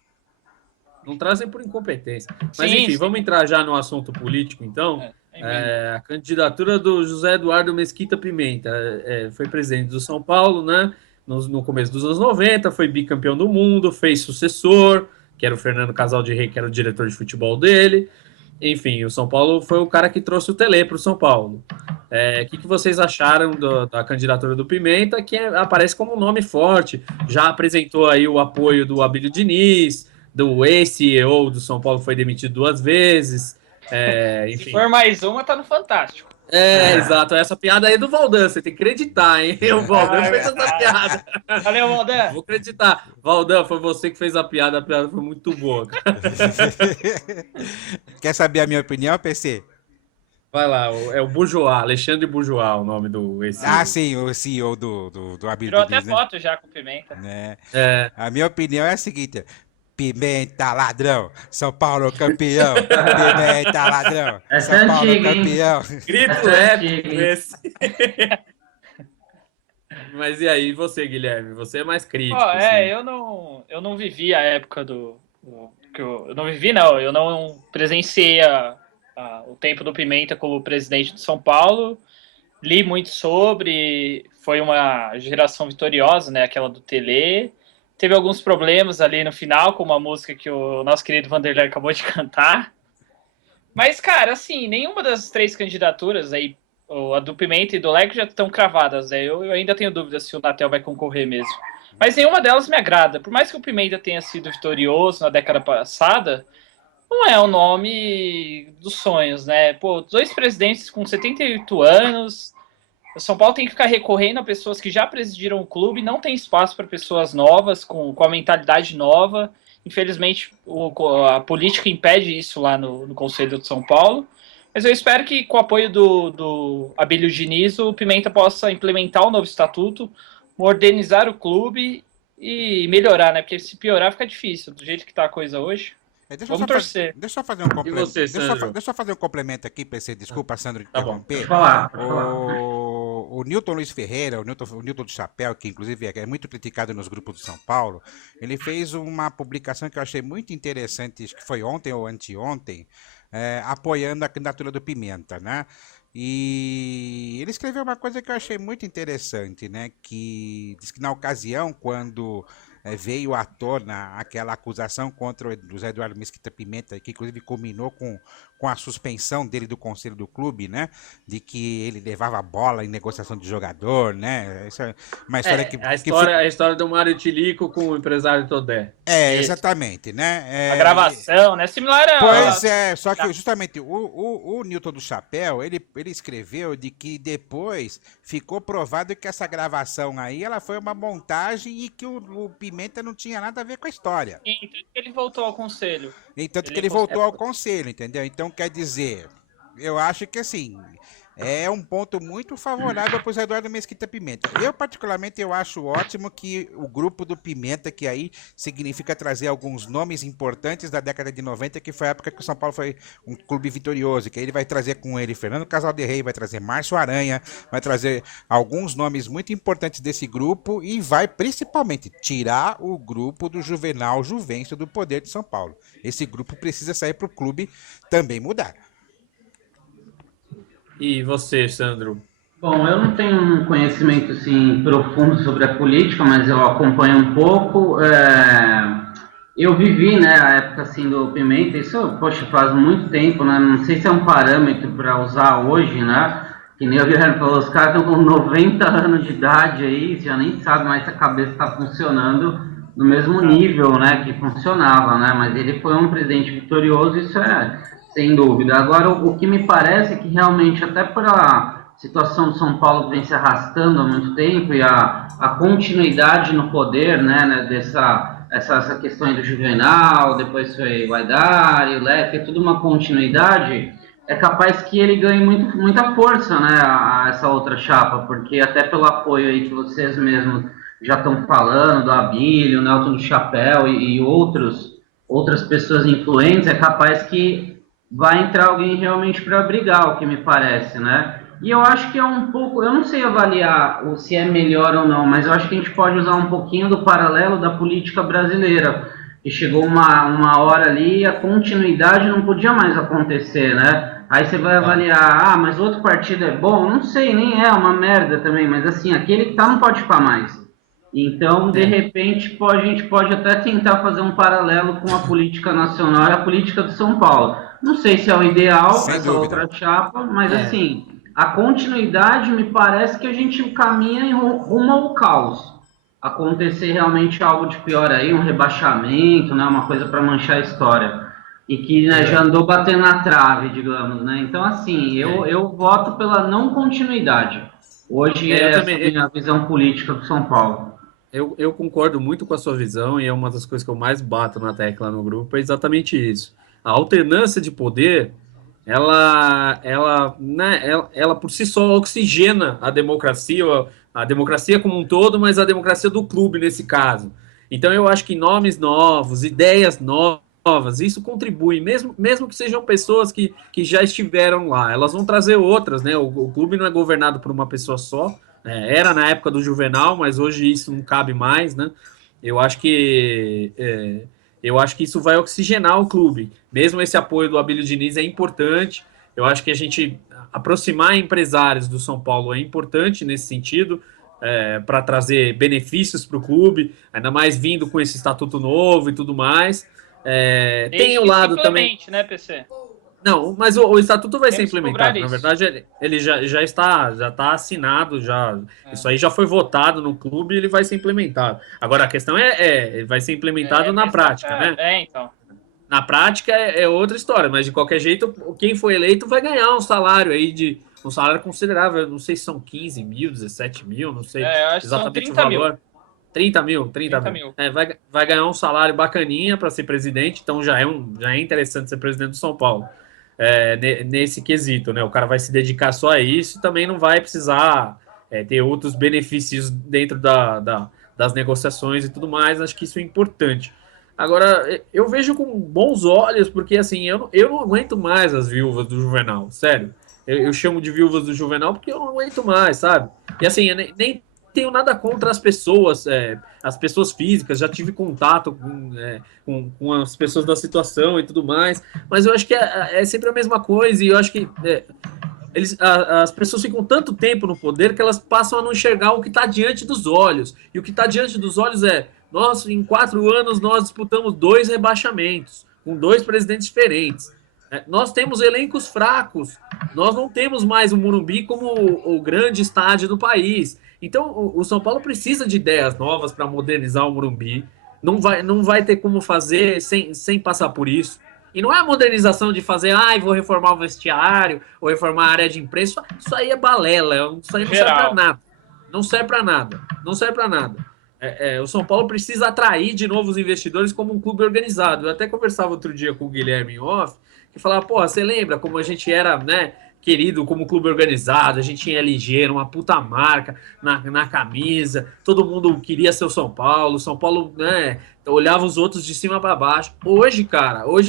Não trazem por incompetência. Mas sim, enfim, vamos entrar já no assunto político, então. A candidatura do José Eduardo Mesquita Pimenta foi presidente do São Paulo, né? No começo dos anos 90, foi bicampeão do mundo, fez sucessor, que era o Fernando Casal de Rei, que era o diretor de futebol dele. Enfim, o São Paulo foi o cara que trouxe o Tele para o São Paulo. O que vocês acharam da candidatura do Pimenta, que aparece como um nome forte? Já apresentou aí o apoio do Abílio Diniz, do ex-CEO do São Paulo, foi demitido 2 vezes. Enfim. Se for mais uma, tá no Fantástico. Exato. Essa piada aí é do Valdan, você tem que acreditar, hein? O Valdan fez essa piada. Valeu, Valdan. Vou acreditar. Valdan, foi você que fez a piada foi muito boa. Quer saber a minha opinião, PC? Vai lá, é o Bourgeois, Alexandre Bourgeois, o nome do ex-CEO. Sim, o CEO do Abílio. Tirou até foto já com Pimenta. A minha opinião é a seguinte: Pimenta, ladrão, São Paulo campeão, Pimenta, ladrão, São Paulo campeão. Grito épico esse. Mas e aí, você, Guilherme? Você é mais crítico. Assim. Eu não vivi a época eu não presenciei o tempo do Pimenta como presidente do São Paulo. Li muito sobre, foi uma geração vitoriosa, né? Aquela do Tele. Teve alguns problemas ali no final, com uma música que o nosso querido Vanderlei acabou de cantar. Mas, cara, assim, nenhuma das 3 candidaturas aí, a do Pimenta e do Leco, já estão cravadas. Né? Eu ainda tenho dúvida se o Natel vai concorrer mesmo. Mas nenhuma delas me agrada. Por mais que o Pimenta tenha sido vitorioso na década passada, não é o nome dos sonhos, né? Pô, 2 presidentes com 78 anos. O São Paulo tem que ficar recorrendo a pessoas que já presidiram o clube, não tem espaço para pessoas novas, com a mentalidade nova. Infelizmente, a política impede isso lá no Conselho de São Paulo. Mas eu espero que, com o apoio do Abílio Diniz, o Pimenta possa implementar o novo estatuto, modernizar o clube e melhorar, né? Porque se piorar fica difícil, do jeito que está a coisa hoje. Vamos torcer. Deixa eu fazer um complemento. E você, Sandro? Deixa eu fazer um complemento aqui, PC. Desculpa, Sandro, de Tá interromper. Pode falar. O Newton Luiz Ferreira, o Newton do Chapéu, que inclusive é muito criticado nos grupos do São Paulo, ele fez uma publicação que eu achei muito interessante, acho que foi ontem ou anteontem, apoiando a candidatura do Pimenta, né? E ele escreveu uma coisa que eu achei muito interessante, né? Que diz que na ocasião, quando veio à tona aquela acusação contra o José Eduardo Mesquita Pimenta, que inclusive culminou com a suspensão dele do conselho do clube, né? De que ele levava a bola em negociação de jogador, né? Essa é uma história que... A história do Mário Tilico com o empresário Todé. Exatamente, né? A gravação, né? Similar a... Pois é, só que justamente o Newton do Chapéu, ele escreveu de que depois ficou provado que essa gravação aí, ela foi uma montagem e que o Pimenta não tinha nada a ver com a história. Então ele voltou ao conselho. Tanto que ele voltou ao conselho, entendeu? Então, quer dizer, eu acho que assim, é um ponto muito favorável para o Eduardo Mesquita Pimenta. Eu, particularmente, eu acho ótimo que o grupo do Pimenta, que aí significa trazer alguns nomes importantes da década de 90, que foi a época que o São Paulo foi um clube vitorioso, que aí ele vai trazer com ele Fernando Casal de Rei, vai trazer Márcio Aranha, vai trazer alguns nomes muito importantes desse grupo e vai, principalmente, tirar o grupo do Juvenal Juvencio do poder de São Paulo. Esse grupo precisa sair para o clube também mudar. E você, Sandro? Bom, eu não tenho um conhecimento assim profundo sobre a política, mas eu acompanho um pouco. Eu vivi, né, a época assim do Pimenta. Isso, poxa, faz muito tempo, né? Não sei se é um parâmetro para usar hoje, né? Que nem o Guilherme falou, os caras estão com 90 anos de idade aí, já nem sabe mais se a cabeça está funcionando no mesmo nível, né, que funcionava, né? Mas ele foi um presidente vitorioso, isso é sem dúvida. Agora, o que me parece é que realmente, até para a situação do São Paulo que vem se arrastando há muito tempo e a continuidade no poder, né, essa questão aí do Juvenal, depois foi o Aidar, o Leque, é tudo uma continuidade, é capaz que ele ganhe muita força, né, a essa outra chapa, porque até pelo apoio aí que vocês mesmos já estão falando, do Abílio, Newton do Chapéu e outras pessoas influentes, é capaz que vai entrar alguém realmente para brigar, o que me parece, né? E eu acho que é um pouco, eu não sei avaliar se é melhor ou não, mas eu acho que a gente pode usar um pouquinho do paralelo da política brasileira, que chegou uma hora ali e a continuidade não podia mais acontecer, né? Aí você vai avaliar, mas outro partido é bom? Não sei, nem é uma merda também, mas assim, aquele que tá não pode ficar mais. Então, de repente, a gente pode até tentar fazer um paralelo com a política nacional e a política de São Paulo. Não sei se é o ideal, essa outra chapa, mas assim, a continuidade me parece que a gente caminha rumo ao caos. Acontecer realmente algo de pior aí, um rebaixamento, né, uma coisa para manchar a história. E que, né, já andou batendo na trave, digamos, né? Então, assim, eu voto pela não continuidade. Hoje essa é a minha visão política do São Paulo. Eu concordo muito com a sua visão e é uma das coisas que eu mais bato na tecla no grupo, é exatamente isso. A alternância de poder, ela por si só oxigena a democracia como um todo, mas a democracia do clube nesse caso. Então eu acho que nomes novos, ideias novas, isso contribui, mesmo que sejam pessoas que já estiveram lá, elas vão trazer outras, né? O clube não é governado por uma pessoa só, era na época do Juvenal, mas hoje isso não cabe mais, né? Eu acho que isso vai oxigenar o clube. Mesmo esse apoio do Abílio Diniz é importante. Eu acho que a gente aproximar empresários do São Paulo é importante nesse sentido, para trazer benefícios para o clube, ainda mais vindo com esse estatuto novo e tudo mais. Tem o lado também, né, PC? Não, mas o estatuto vai ser implementado. Na verdade, ele já está assinado, isso aí já foi votado no clube e ele vai ser implementado. Agora, a questão vai ser implementado na prática, né? Então. Na prática é outra história, mas de qualquer jeito, quem foi eleito vai ganhar um salário aí de um salário considerável. Não sei se são 15 mil, 17 mil, não sei Eu acho que são exatamente 30 o valor. mil. 30 mil, 30 mil. Vai ganhar um salário bacaninha para ser presidente, então já é interessante ser presidente do São Paulo. Nesse quesito, né? O cara vai se dedicar só a isso e também não vai precisar ter outros benefícios dentro das negociações e tudo mais. Acho que isso é importante. Agora, eu vejo com bons olhos, porque assim, eu não aguento mais as viúvas do Juvenal, sério. Eu chamo de viúvas do Juvenal porque eu não aguento mais, sabe? E assim, eu nem tenho nada contra as pessoas físicas, já tive contato com as pessoas da situação e tudo mais, mas eu acho que é sempre a mesma coisa, e eu acho que as pessoas ficam tanto tempo no poder que elas passam a não enxergar o que está diante dos olhos. E o que está diante dos olhos nós, em 4 anos, nós disputamos 2 rebaixamentos, com 2 presidentes diferentes. Nós temos elencos fracos, nós não temos mais o Morumbi como o grande estádio do país. Então, o São Paulo precisa de ideias novas para modernizar o Morumbi. Não vai ter como fazer sem passar por isso. E não é a modernização de fazer, vou reformar o vestiário, ou reformar a área de imprensa. Isso aí é balela, isso aí não serve para nada. Não serve para nada. Não serve para nada. O São Paulo precisa atrair de novo os investidores como um clube organizado. Eu até conversava outro dia com o Guilherme em off, que falava, você lembra como a gente era, né, querido como clube organizado, a gente tinha LG, era uma puta marca na camisa, todo mundo queria ser o São Paulo, né, olhava os outros de cima para baixo. Hoje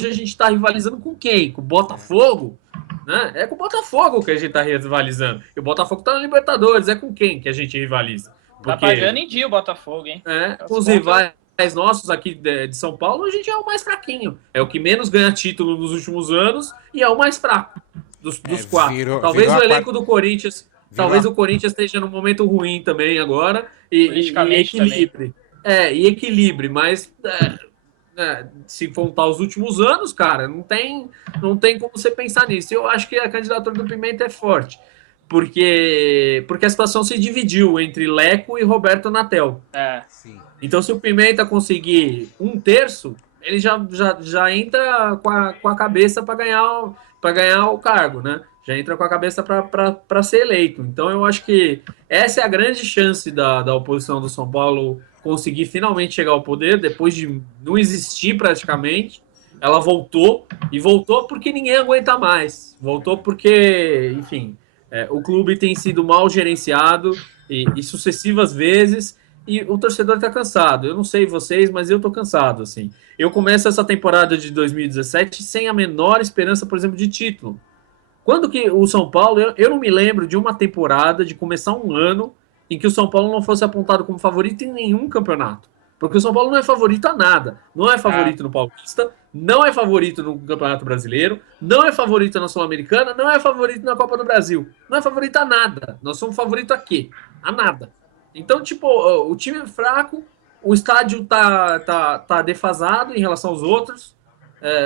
a gente tá rivalizando com quem? Com o Botafogo? Né? É com o Botafogo que a gente tá rivalizando. E o Botafogo tá na Libertadores, é com quem que a gente rivaliza? Porque... Tá pagando em dia o Botafogo, hein? Com os rivais nossos aqui de São Paulo, a gente é o mais fraquinho. É o que menos ganha título nos últimos anos e é o mais fraco dos 4. Talvez o elenco do Corinthians... Talvez o Corinthians esteja num momento ruim também agora e equilibre. E equilibre, mas se contar os últimos anos, cara, não tem como você pensar nisso. Eu acho que a candidatura do Pimenta é forte. Porque a situação se dividiu entre Leco e Roberto Natel. Sim. Então, se o Pimenta conseguir 1/3, ele já entra com a cabeça para ganhar o cargo, né? Já entra com a cabeça para ser eleito. Então, eu acho que essa é a grande chance da oposição do São Paulo conseguir finalmente chegar ao poder, depois de não existir praticamente. Ela voltou, e voltou porque ninguém aguenta mais. Voltou porque, enfim... o clube tem sido mal gerenciado e sucessivas vezes, e o torcedor está cansado. Eu não sei vocês, mas eu estou cansado. Assim. Eu começo essa temporada de 2017 sem a menor esperança, por exemplo, de título. Quando que o São Paulo... Eu não me lembro de uma temporada, de começar um ano, em que o São Paulo não fosse apontado como favorito em nenhum campeonato. Porque o São Paulo não é favorito a nada. Não é favorito no Paulista, não é favorito no Campeonato Brasileiro, não é favorito na Sul-Americana, não é favorito na Copa do Brasil. Não é favorito a nada. Nós somos favorito a quê? A nada. Então, o time é fraco, o estádio tá defasado em relação aos outros.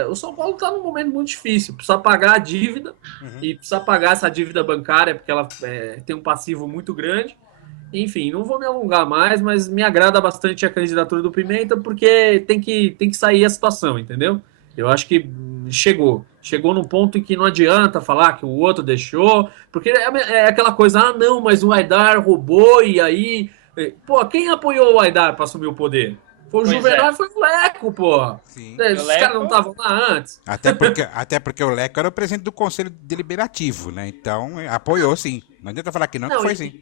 O São Paulo está num momento muito difícil. Precisa pagar a dívida, e precisa pagar essa dívida bancária, porque ela tem um passivo muito grande. Enfim, não vou me alongar mais, mas me agrada bastante a candidatura do Pimenta, porque tem que sair a situação, entendeu? Eu acho que chegou num ponto em que não adianta falar que o outro deixou, porque é aquela coisa, não, mas o Aidar roubou, e aí... Pô, quem apoiou o Aidar para assumir o poder? Foi o Juvenal e foi o Leco, pô. Sim. Os caras não estavam lá antes. Até porque o Leco era o presidente do Conselho Deliberativo, né? Então, apoiou, sim. Não adianta falar que não, que foi sim.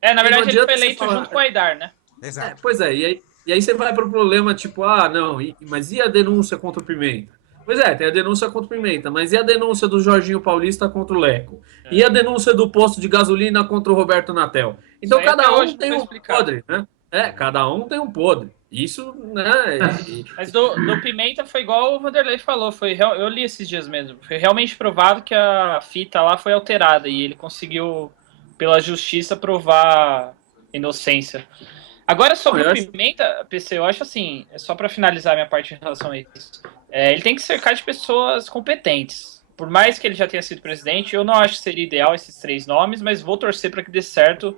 Na verdade, ele foi eleito junto com o Aidar, né? Exato. Pois é, e aí você vai para o problema, mas e a denúncia contra o Pimenta? Pois tem a denúncia contra o Pimenta, mas e a denúncia do Jorginho Paulista contra o Leco? E a denúncia do posto de gasolina contra o Roberto Natel? Então cada um tem um podre, né? Cada um tem um podre. Isso, né? Mas do Pimenta foi igual o Vanderlei falou, eu li esses dias mesmo. Foi realmente provado que a fita lá foi alterada e ele conseguiu, pela justiça, provar inocência. Agora, sobre o Pimenta, PC, eu acho assim, só para finalizar minha parte em relação a isso, ele tem que cercar de pessoas competentes. Por mais que ele já tenha sido presidente, eu não acho que seria ideal esses 3 nomes, mas vou torcer para que dê certo,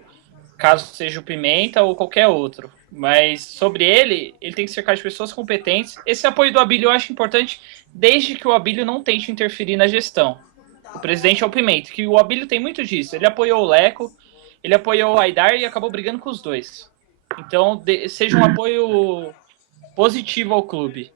caso seja o Pimenta ou qualquer outro. Mas sobre ele tem que cercar de pessoas competentes. Esse apoio do Abílio eu acho importante, desde que o Abílio não tente interferir na gestão. O presidente é o Pimenta, que o Abílio tem muito disso. Ele apoiou o Leco, ele apoiou o Aidar e acabou brigando com os dois. Então, seja um apoio positivo ao clube.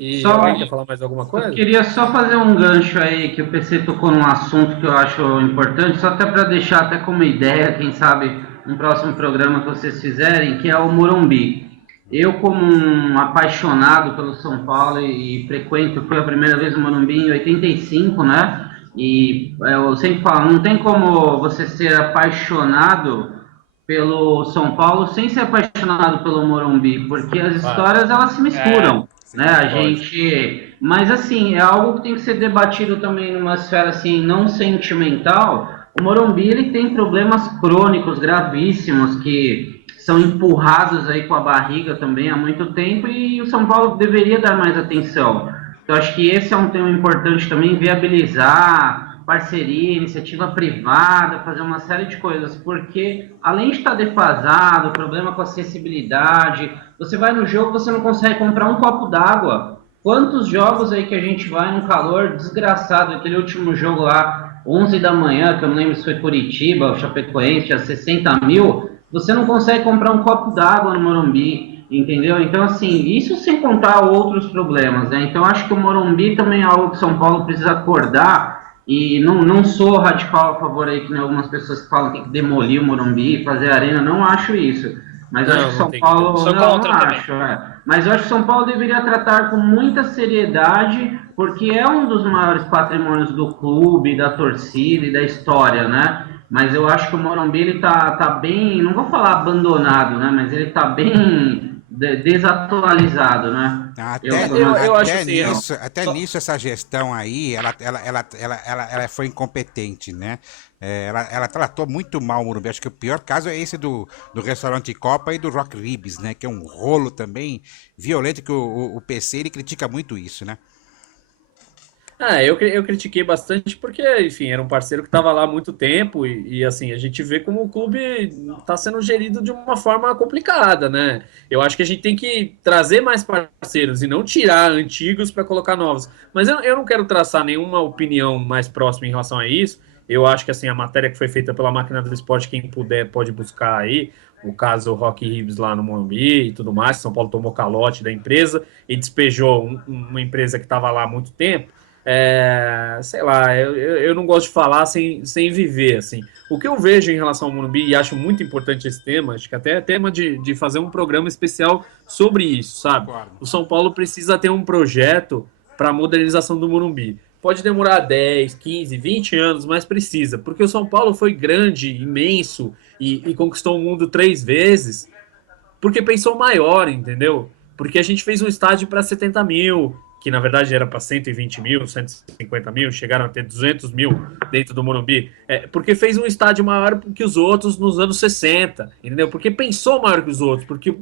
E alguém quer falar mais alguma coisa? Eu queria só fazer um gancho aí, que o PC tocou num assunto que eu acho importante, só até para deixar até como ideia, quem sabe, um próximo programa que vocês fizerem, que é o Morumbi. Eu, como um apaixonado pelo São Paulo e frequento, fui a primeira vez no Morumbi em 85, né? E eu sempre falo, não tem como você ser apaixonado pelo São Paulo sem ser apaixonado pelo Morumbi, porque as histórias elas se misturam, né? A gente, mas assim, é algo que tem que ser debatido também numa esfera assim não sentimental. O Morumbi ele tem problemas crônicos gravíssimos que são empurrados aí com a barriga também há muito tempo e o São Paulo deveria dar mais atenção. Então acho que esse é um tema importante também, viabilizar parceria, iniciativa privada, fazer uma série de coisas, porque além de estar defasado, problema com acessibilidade, você vai no jogo, você não consegue comprar um copo d'água. Quantos jogos aí que a gente vai num calor desgraçado, aquele último jogo lá, 11 da manhã, que eu não lembro se foi Curitiba, o Chapecoense, tinha 60 mil, você não consegue comprar um copo d'água no Morumbi, entendeu? Então, assim, isso sem contar outros problemas, né? Então, acho que o Morumbi também é algo que São Paulo precisa acordar, e não sou radical a favor aí, que nem algumas pessoas que falam que tem que demolir o Morumbi, fazer arena, não acho isso. Mas eu acho que São Paulo... Não acho, Mas eu acho que São Paulo deveria tratar com muita seriedade, porque é um dos maiores patrimônios do clube, da torcida e da história, né? Mas eu acho que o Morumbi, ele tá bem, não vou falar abandonado, né? Mas ele tá bem desatualizado, né? Eu acho assim, até nisso essa gestão aí, ela foi incompetente, né? Ela tratou muito mal o Morumbi. Acho que o pior caso é esse do restaurante Copa e do Rock Ribs, né? Que é um rolo também violento, que o PC ele critica muito isso, né? Eu critiquei bastante porque, enfim, era um parceiro que estava lá há muito tempo e, assim, a gente vê como o clube está sendo gerido de uma forma complicada, né? Eu acho que a gente tem que trazer mais parceiros e não tirar antigos para colocar novos. Mas eu não quero traçar nenhuma opinião mais próxima em relação a isso. Eu acho que, assim, a matéria que foi feita pela Máquina do Esporte, quem puder pode buscar aí, o caso Rock Ribs lá no Morumbi e tudo mais. São Paulo tomou calote da empresa e despejou uma empresa que estava lá há muito tempo. Sei lá, eu não gosto de falar sem viver, assim. O que eu vejo em relação ao Morumbi, e acho muito importante esse tema, acho que até é tema de fazer um programa especial sobre isso, sabe? O São Paulo precisa ter um projeto para a modernização do Morumbi. Pode demorar 10, 15, 20 anos, mas precisa, porque o São Paulo foi grande, imenso, e conquistou o mundo 3 vezes, porque pensou maior, entendeu? Porque a gente fez um estádio para 70 mil, que na verdade era para 120 mil, 150 mil, chegaram a ter 200 mil dentro do Morumbi, porque fez um estádio maior que os outros nos anos 60, entendeu? Porque pensou maior que os outros, porque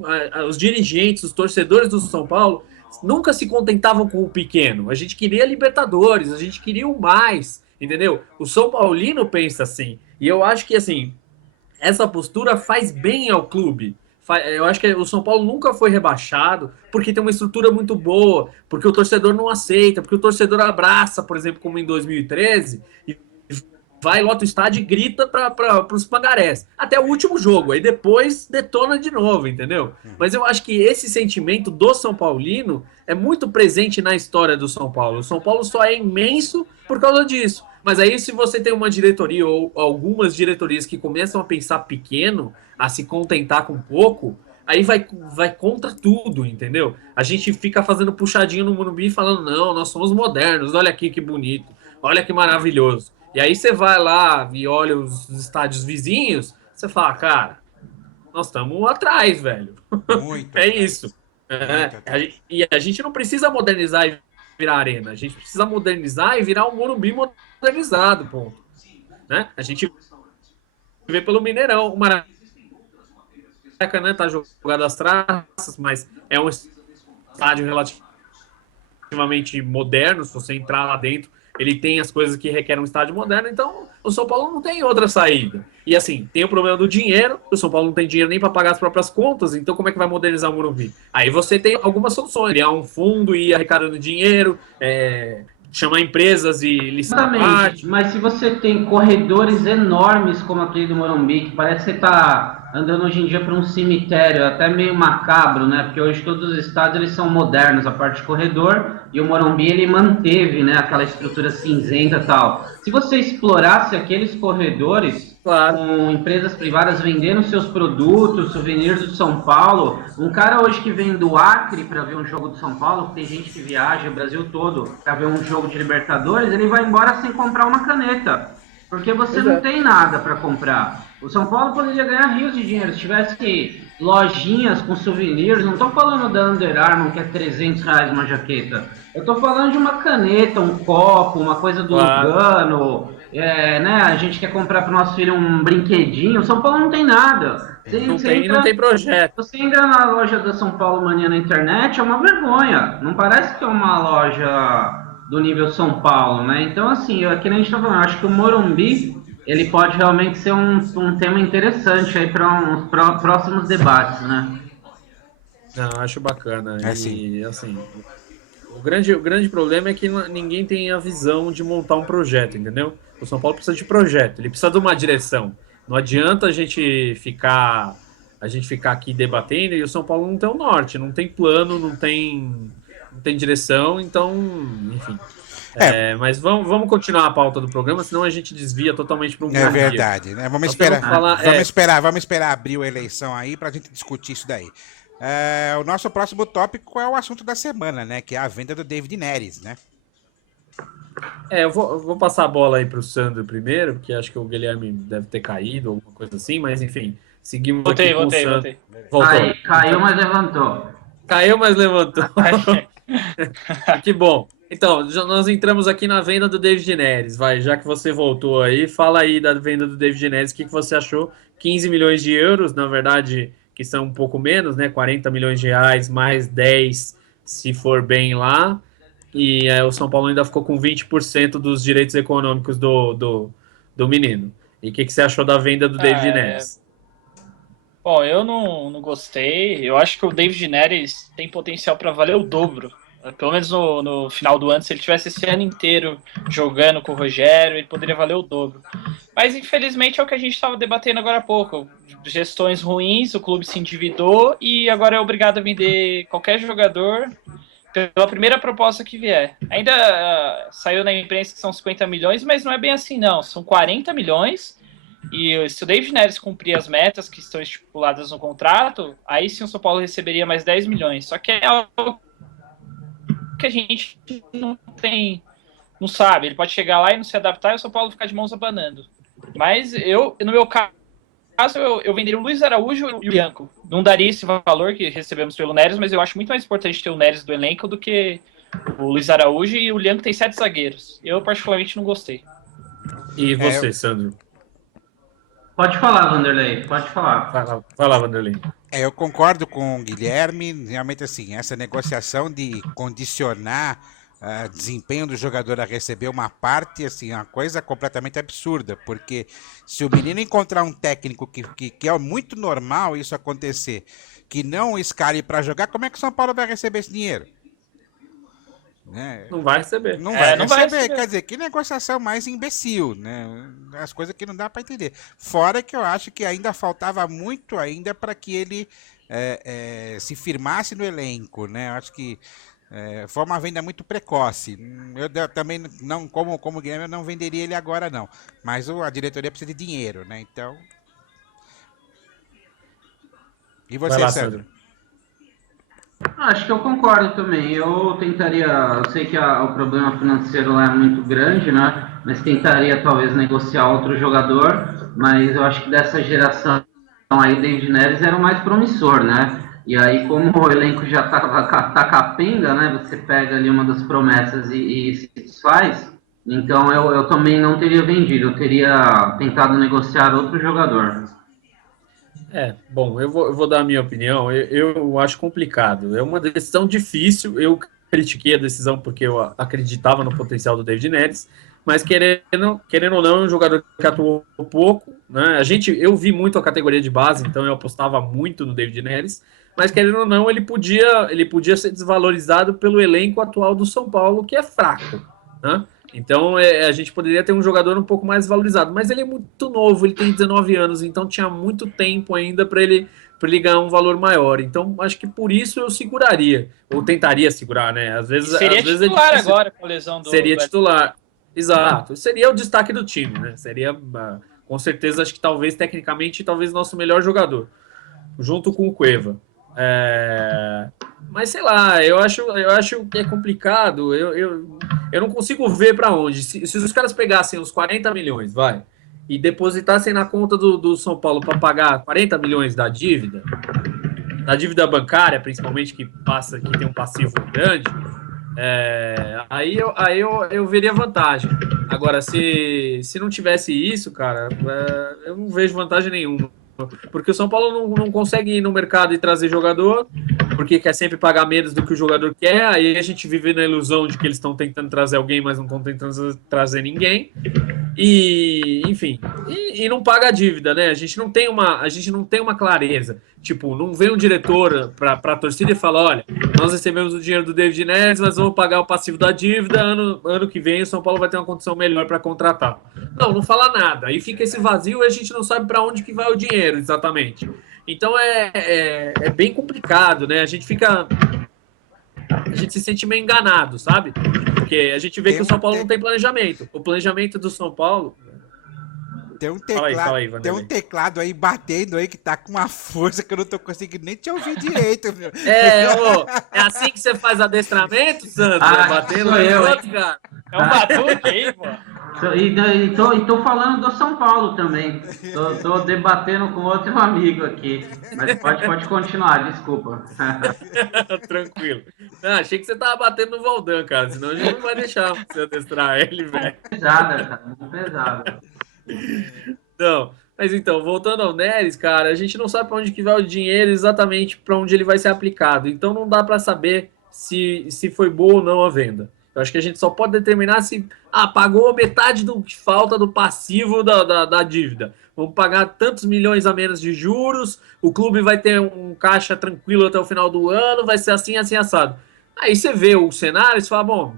os dirigentes, os torcedores do São Paulo nunca se contentavam com o pequeno. A gente queria Libertadores, a gente queria o mais, entendeu? O São Paulino pensa assim, e eu acho que assim, essa postura faz bem ao clube. Eu acho que o São Paulo nunca foi rebaixado porque tem uma estrutura muito boa, porque o torcedor não aceita, porque o torcedor abraça, por exemplo, como em 2013, e vai, lota o estádio e grita para os pangarés. Até o último jogo, aí depois detona de novo, entendeu? Mas eu acho que esse sentimento do São Paulino é muito presente na história do São Paulo. O São Paulo só é imenso por causa disso. Mas aí, se você tem uma diretoria ou algumas diretorias que começam a pensar pequeno, a se contentar com pouco, aí vai contra tudo, entendeu? A gente fica fazendo puxadinho no Morumbi falando, não, nós somos modernos, olha aqui que bonito, olha que maravilhoso. E aí você vai lá e olha os estádios vizinhos, você fala, cara, nós estamos atrás, velho. Muito é isso. E a gente não precisa modernizar e virar arena, a gente precisa modernizar e virar um Morumbi modernizado, ponto. Né? A gente vê pelo Mineirão, o Maracanã tá jogado às traças, mas é um estádio relativamente moderno, se você entrar lá dentro, ele tem as coisas que requerem um estádio moderno, então o São Paulo não tem outra saída. E assim, tem o problema do dinheiro, o São Paulo não tem dinheiro nem para pagar as próprias contas, então como é que vai modernizar o Morumbi? Aí você tem algumas soluções, criar um fundo e ir arrecadando dinheiro, chamar empresas e licitar Exatamente, mas se você tem corredores enormes como aquele do Morumbi, que parece que você está andando hoje em dia para um cemitério, até meio macabro, né? Porque hoje todos os estádios eles são modernos, a parte de corredor, e o Morumbi ele manteve, né, aquela estrutura cinzenta e tal. Se você explorasse aqueles corredores, claro, com empresas privadas vendendo seus produtos, souvenirs do São Paulo, um cara hoje que vem do Acre para ver um jogo do São Paulo, tem gente que viaja o Brasil todo para ver um jogo de Libertadores, ele vai embora sem comprar uma caneta, porque você não tem nada para comprar. O São Paulo poderia ganhar rios de dinheiro se tivesse lojinhas com souvenirs. Não estou falando da Under Armour, que é R$300 uma jaqueta. Eu estou falando de uma caneta, um copo, uma coisa do Lugano. Né? A gente quer comprar para o nosso filho um brinquedinho. O São Paulo não tem nada. Não tem projeto. Você entra na loja da São Paulo Mania na internet, é uma vergonha. Não parece que é uma loja do nível São Paulo, né? Então, assim, aqui a gente está falando, acho que o Morumbi ele pode realmente ser um tema interessante aí para uns próximos debates, né? Não, acho bacana. Sim. E, assim, o grande problema é que ninguém tem a visão de montar um projeto, entendeu? O São Paulo precisa de projeto, ele precisa de uma direção. Não adianta a gente ficar aqui debatendo e o São Paulo não tem o norte, não tem plano, não tem direção, então, enfim. Mas vamos continuar a pauta do programa, senão a gente desvia totalmente para um É verdade, né? Vamos esperar abrir a eleição aí para a gente discutir isso daí. O nosso próximo tópico é o assunto da semana, né? Que é a venda do David Neres, né? Eu vou passar a bola aí para o Sandro primeiro, porque acho que o Guilherme deve ter caído, alguma coisa assim, mas enfim, seguimos aqui com o Sandro. Voltei. Caiu, mas levantou. Caiu, mas levantou. Que bom. Então, nós entramos aqui na venda do David Neres. Já que você voltou aí, fala aí da venda do David Neres, o que você achou? 15 milhões de euros, na verdade, que são um pouco menos, né? 40 milhões de reais, mais 10 se for bem lá. E o São Paulo ainda ficou com 20% dos direitos econômicos do menino. E o que você achou da venda do David Neres? Bom, eu não gostei. Eu acho que o David Neres tem potencial para valer o dobro. Pelo menos no final do ano, se ele tivesse esse ano inteiro jogando com o Rogério, ele poderia valer o dobro. Mas, infelizmente, é o que a gente estava debatendo agora há pouco. Gestões ruins, o clube se endividou e agora é obrigado a vender qualquer jogador pela primeira proposta que vier. Ainda saiu na imprensa que são 50 milhões, mas não é bem assim, não. São 40 milhões e se o David Neres cumprir as metas que estão estipuladas no contrato, aí sim o São Paulo receberia mais 10 milhões. Só que é algo que a gente não sabe. Ele pode chegar lá e não se adaptar e o São Paulo ficar de mãos abanando. Mas no meu caso, eu venderia o Luiz Araújo e o Bianco. Não daria esse valor que recebemos pelo Neres, mas eu acho muito mais importante ter o Neres do elenco do que o Luiz Araújo, e o Bianco tem 7 zagueiros. Eu, particularmente, não gostei. E você, Sandro? Pode falar, Vanderlei, pode falar. Vai lá, Vanderlei. Eu concordo com o Guilherme, realmente assim, essa negociação de condicionar desempenho do jogador a receber uma parte, assim, uma coisa completamente absurda, porque se o menino encontrar um técnico que é muito normal isso acontecer, que não escale para jogar, como é que o São Paulo vai receber esse dinheiro? Né? Não vai receber. Não vai receber. Quer dizer, que negociação mais imbecil, né? As coisas que não dá para entender. Fora que eu acho que ainda faltava muito ainda para que ele se firmasse no elenco, né? Eu acho que foi uma venda muito precoce. Eu também não, como o Guilherme, eu não venderia ele agora não. Mas a diretoria precisa de dinheiro, né? Então. E você, Sandro? Acho que eu concordo também. Eu sei que o problema financeiro lá é muito grande, né? Mas tentaria talvez negociar outro jogador. Mas eu acho que dessa geração aí, o David Neres era o mais promissor, né? E aí, como o elenco já tá capenga, né? Você pega ali uma das promessas e se desfaz. Então eu também não teria vendido. Eu teria tentado negociar outro jogador. Bom, eu vou dar a minha opinião. Eu acho complicado. É uma decisão difícil. Eu critiquei a decisão porque eu acreditava no potencial do David Neres, mas querendo ou não, é um jogador que atuou pouco, né? Eu vi muito a categoria de base, então eu apostava muito no David Neres, mas querendo ou não, ele podia ser desvalorizado pelo elenco atual do São Paulo, que é fraco, né? Então a gente poderia ter um jogador um pouco mais valorizado, mas ele é muito novo, ele tem 19 anos, então tinha muito tempo ainda para ele ganhar um valor maior. Então acho que por isso eu seguraria, ou tentaria segurar, né? Às vezes titular agora com a lesão do. Seria titular, exato. Seria o destaque do time, né? Seria com certeza, acho que talvez tecnicamente, talvez nosso melhor jogador, junto com o Cueva. Mas sei lá, eu acho que é complicado. Eu não consigo ver para onde. Se os caras pegassem os 40 milhões, e depositassem na conta do São Paulo para pagar 40 milhões da dívida bancária, principalmente que tem um passivo grande, aí eu veria vantagem. Agora, se não tivesse isso, cara, eu não vejo vantagem nenhuma. Porque o São Paulo não consegue ir no mercado e trazer jogador, porque quer sempre pagar menos do que o jogador quer. Aí a gente vive na ilusão de que eles estão tentando trazer alguém, mas não estão tentando trazer ninguém. E, enfim, e não paga a dívida, né? A gente não tem uma clareza. Tipo, não vem um diretor para a torcida e fala: olha, nós recebemos o dinheiro do David Neres, mas vamos pagar o passivo da dívida. Ano que vem o São Paulo vai ter uma condição melhor para contratar. Não fala nada. Aí fica esse vazio e a gente não sabe para onde que vai o dinheiro exatamente. Então é bem complicado, né? A gente se sente meio enganado, sabe? Porque a gente vê que o São Paulo não tem planejamento. O planejamento do São Paulo... Tem um teclado aí batendo aí que tá com uma força que eu não tô conseguindo nem te ouvir direito, meu. É assim que você faz adestramento, Sandro? Batendo no outro, cara. É um batuque aí, pô. E tô falando do São Paulo também. Tô debatendo com outro amigo aqui. Mas pode continuar, desculpa. Tranquilo. Achei que você tava batendo no Valdan, cara. Senão a gente não vai deixar você adestrar ele, velho. Pesada, cara. Muito pesada. Não, mas então, voltando ao Neres, cara, a gente não sabe para onde que vai o dinheiro exatamente para onde ele vai ser aplicado. Então não dá para saber se foi boa ou não a venda. Eu acho que a gente só pode determinar se pagou metade do que falta do passivo da dívida. Vamos pagar tantos milhões a menos de juros, o clube vai ter um caixa tranquilo até o final do ano, vai ser assim, assim, assado. Aí você vê o cenário e você fala, bom,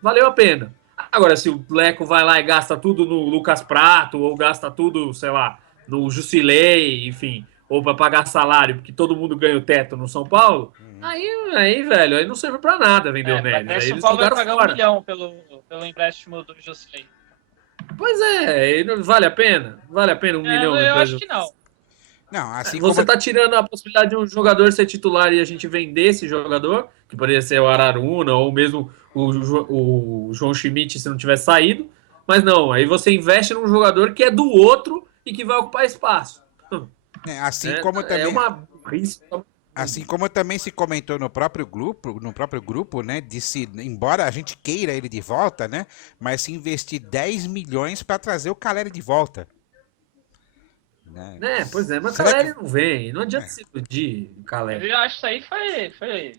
valeu a pena. Agora, se o Leco vai lá e gasta tudo no Lucas Prato, ou gasta tudo, sei lá, no Jusilei, enfim, ou para pagar salário, porque todo mundo ganha o teto no São Paulo, aí, velho, aí não serve para nada vender o Neres. Aí o São Paulo vai pagar fora. 1 milhão pelo empréstimo do Jusilei. Pois vale a pena? Vale a pena 1 milhão? Eu acho que não. Não, assim Você tá tirando a possibilidade de um jogador ser titular e a gente vender esse jogador, que poderia ser o Araruna, ou mesmo o João Schmidt se não tivesse saído, mas não, aí você investe num jogador que é do outro e que vai ocupar espaço. Assim como também se comentou no próprio grupo, né, embora a gente queira ele de volta, né, mas se investir 10 milhões para trazer o Caleri de volta. Né? Pois é, mas o Caleri não vem, não adianta se iludir, Caleri. Eu acho que isso aí foi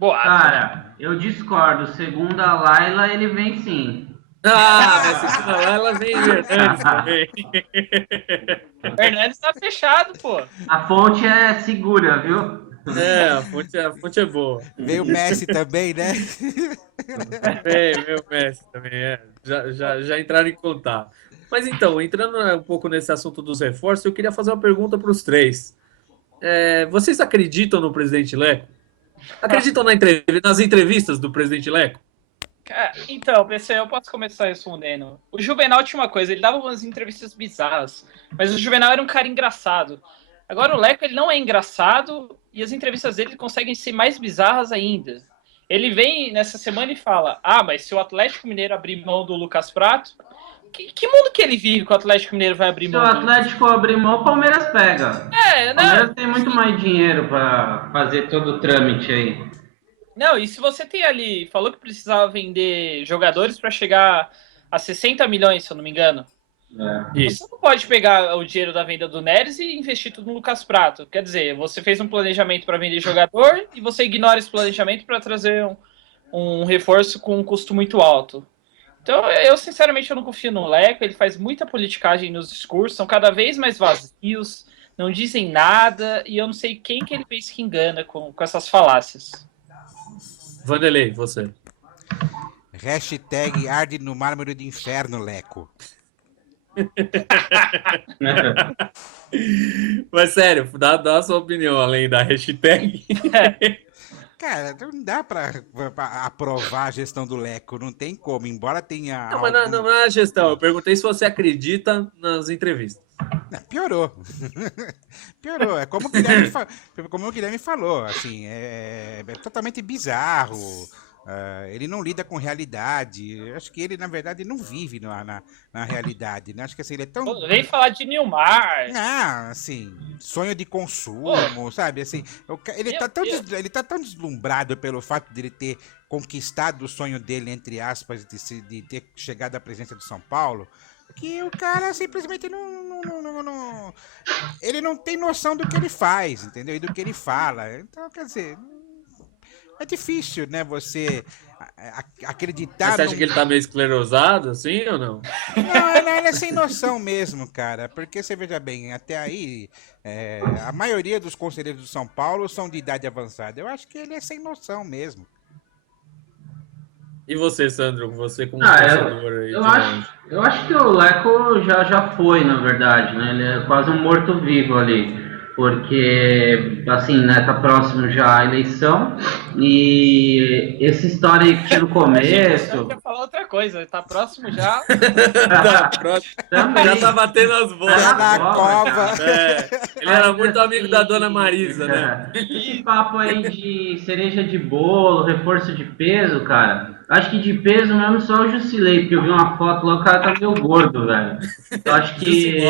boa. Cara, eu discordo. Segundo a Laila, ele vem sim. Mas segundo a Laila, vem Hernandes também. Hernandes tá fechado, pô. A fonte é segura, viu? A fonte é boa. Veio o Messi também, né? Veio o Messi também, já entraram em contato. Mas então, entrando um pouco nesse assunto dos reforços, eu queria fazer uma pergunta para os três. Vocês acreditam no presidente Leco? Acreditam nas entrevistas do presidente Leco? Então, PC, eu posso começar respondendo. O Juvenal tinha uma coisa, ele dava umas entrevistas bizarras, mas o Juvenal era um cara engraçado. Agora o Leco, ele não é engraçado e as entrevistas dele conseguem ser mais bizarras ainda. Ele vem nessa semana e fala, mas se o Atlético Mineiro abrir mão do Lucas Prato, que mundo que ele vive que o Atlético Mineiro vai abrir mão? Se o Atlético abrir mão, o Palmeiras pega. O Palmeiras tem muito mais dinheiro para fazer todo o trâmite aí. Não, e se você tem ali, falou que precisava vender jogadores para chegar a 60 milhões, se eu não me engano. Você não pode pegar o dinheiro da venda do Neres e investir tudo no Lucas Prato. Quer dizer, você fez um planejamento para vender jogador e você ignora esse planejamento para trazer um reforço com um custo muito alto. Então, eu sinceramente eu não confio no Leco, ele faz muita politicagem nos discursos, são cada vez mais vazios, não dizem nada, e eu não sei quem que ele fez que engana com essas falácias. Vanderlei, você. Hashtag arde no mármore do inferno, Leco. Mas sério, dá a sua opinião além da hashtag. Cara, não dá pra aprovar a gestão do Leco, não tem como, embora tenha. Não, mas não é a gestão. Eu perguntei se você acredita nas entrevistas. Não, piorou. Piorou. É como o Guilherme falou, assim, é totalmente bizarro. Ele não lida com realidade. Eu acho que ele, na verdade, não vive na realidade, né? Acho que assim, ele é tão. Vem falar de Nilmar. Ah, assim, sonho de consumo, sabe? Assim, ele tá tão deslumbrado pelo fato de ele ter conquistado o sonho dele, entre aspas, de ter chegado à presidência de São Paulo, que o cara simplesmente ele não tem noção do que ele faz, entendeu? E do que ele fala. Então, quer dizer, é difícil, né, você acreditar... Mas você acha que ele tá meio esclerosado, assim, ou não? Não, ele é sem noção mesmo, cara. Porque, você veja bem, até aí, a maioria dos conselheiros do São Paulo são de idade avançada. Eu acho que ele é sem noção mesmo. E você, Sandro? Você como torcedor aí? Eu acho que o Leco já foi, na verdade, né? Ele é quase um morto-vivo ali. Porque, assim, né, tá próximo já a eleição, e essa história aí que tinha no começo... Eu ia falar outra coisa, tá próximo já... Tá próximo. Já tá batendo as bolas. Tá na cova. Ele era muito amigo da dona Marisa, né? Esse papo aí de cereja de bolo, reforço de peso, cara... Acho que de peso mesmo só o Jusilei, porque eu vi uma foto lá, o cara tá meio gordo, velho. Eu acho que...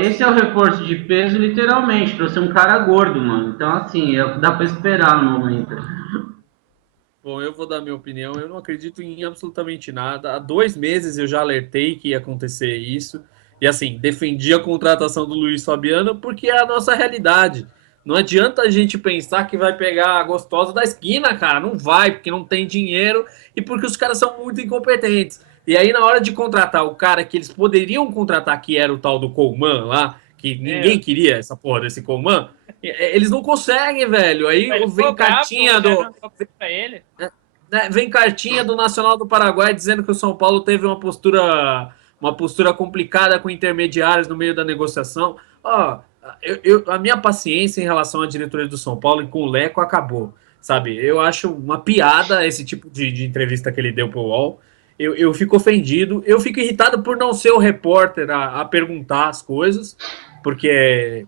Esse é o reforço de peso, literalmente. Trouxe um cara gordo, mano. Então, assim, é o que dá pra esperar no momento. Bom, eu vou dar minha opinião. Eu não acredito em absolutamente nada. Há 2 meses eu já alertei que ia acontecer isso. E, assim, defendi a contratação do Luiz Fabiano porque é a nossa realidade. Não adianta a gente pensar que vai pegar a gostosa da esquina, cara. Não vai, porque não tem dinheiro e porque os caras são muito incompetentes. E aí, na hora de contratar o cara que eles poderiam contratar, que era o tal do Coleman lá, que ninguém queria essa porra desse Coleman, eles não conseguem, velho. Aí vem cartinha vem cartinha do Nacional do Paraguai dizendo que o São Paulo teve uma postura complicada com intermediários no meio da negociação. A minha paciência em relação à diretoria do São Paulo e com o Leco acabou, sabe? Eu acho uma piada esse tipo de entrevista que ele deu pro UOL. Eu fico ofendido, eu fico irritado por não ser o repórter a perguntar as coisas, porque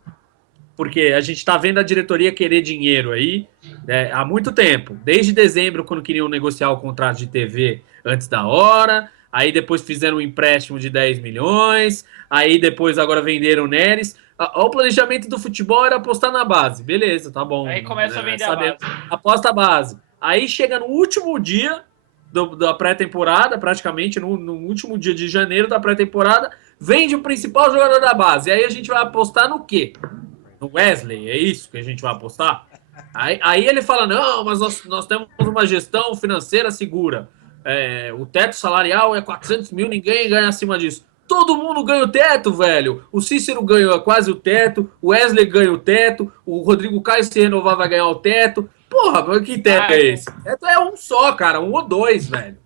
a gente está vendo a diretoria querer dinheiro aí há muito tempo. Desde dezembro, quando queriam negociar o contrato de TV antes da hora, aí depois fizeram um empréstimo de 10 milhões, aí depois agora venderam o Neres. O planejamento do futebol era apostar na base, beleza, tá bom. Aí começa a vender a base. Aposta a base. Aí chega no último dia da pré-temporada, praticamente no último dia de janeiro da pré-temporada, vende o principal jogador da base. E aí a gente vai apostar no quê? No Wesley? É isso que a gente vai apostar? Aí ele fala, não, mas nós temos uma gestão financeira segura. O teto salarial é 400 mil, ninguém ganha acima disso. Todo mundo ganha o teto, velho. O Cícero ganhou quase o teto, o Wesley ganha o teto, o Rodrigo Caio, se renovar, vai ganhar o teto. Porra, que teto é esse? Teto é um só, cara, 1 ou 2, velho.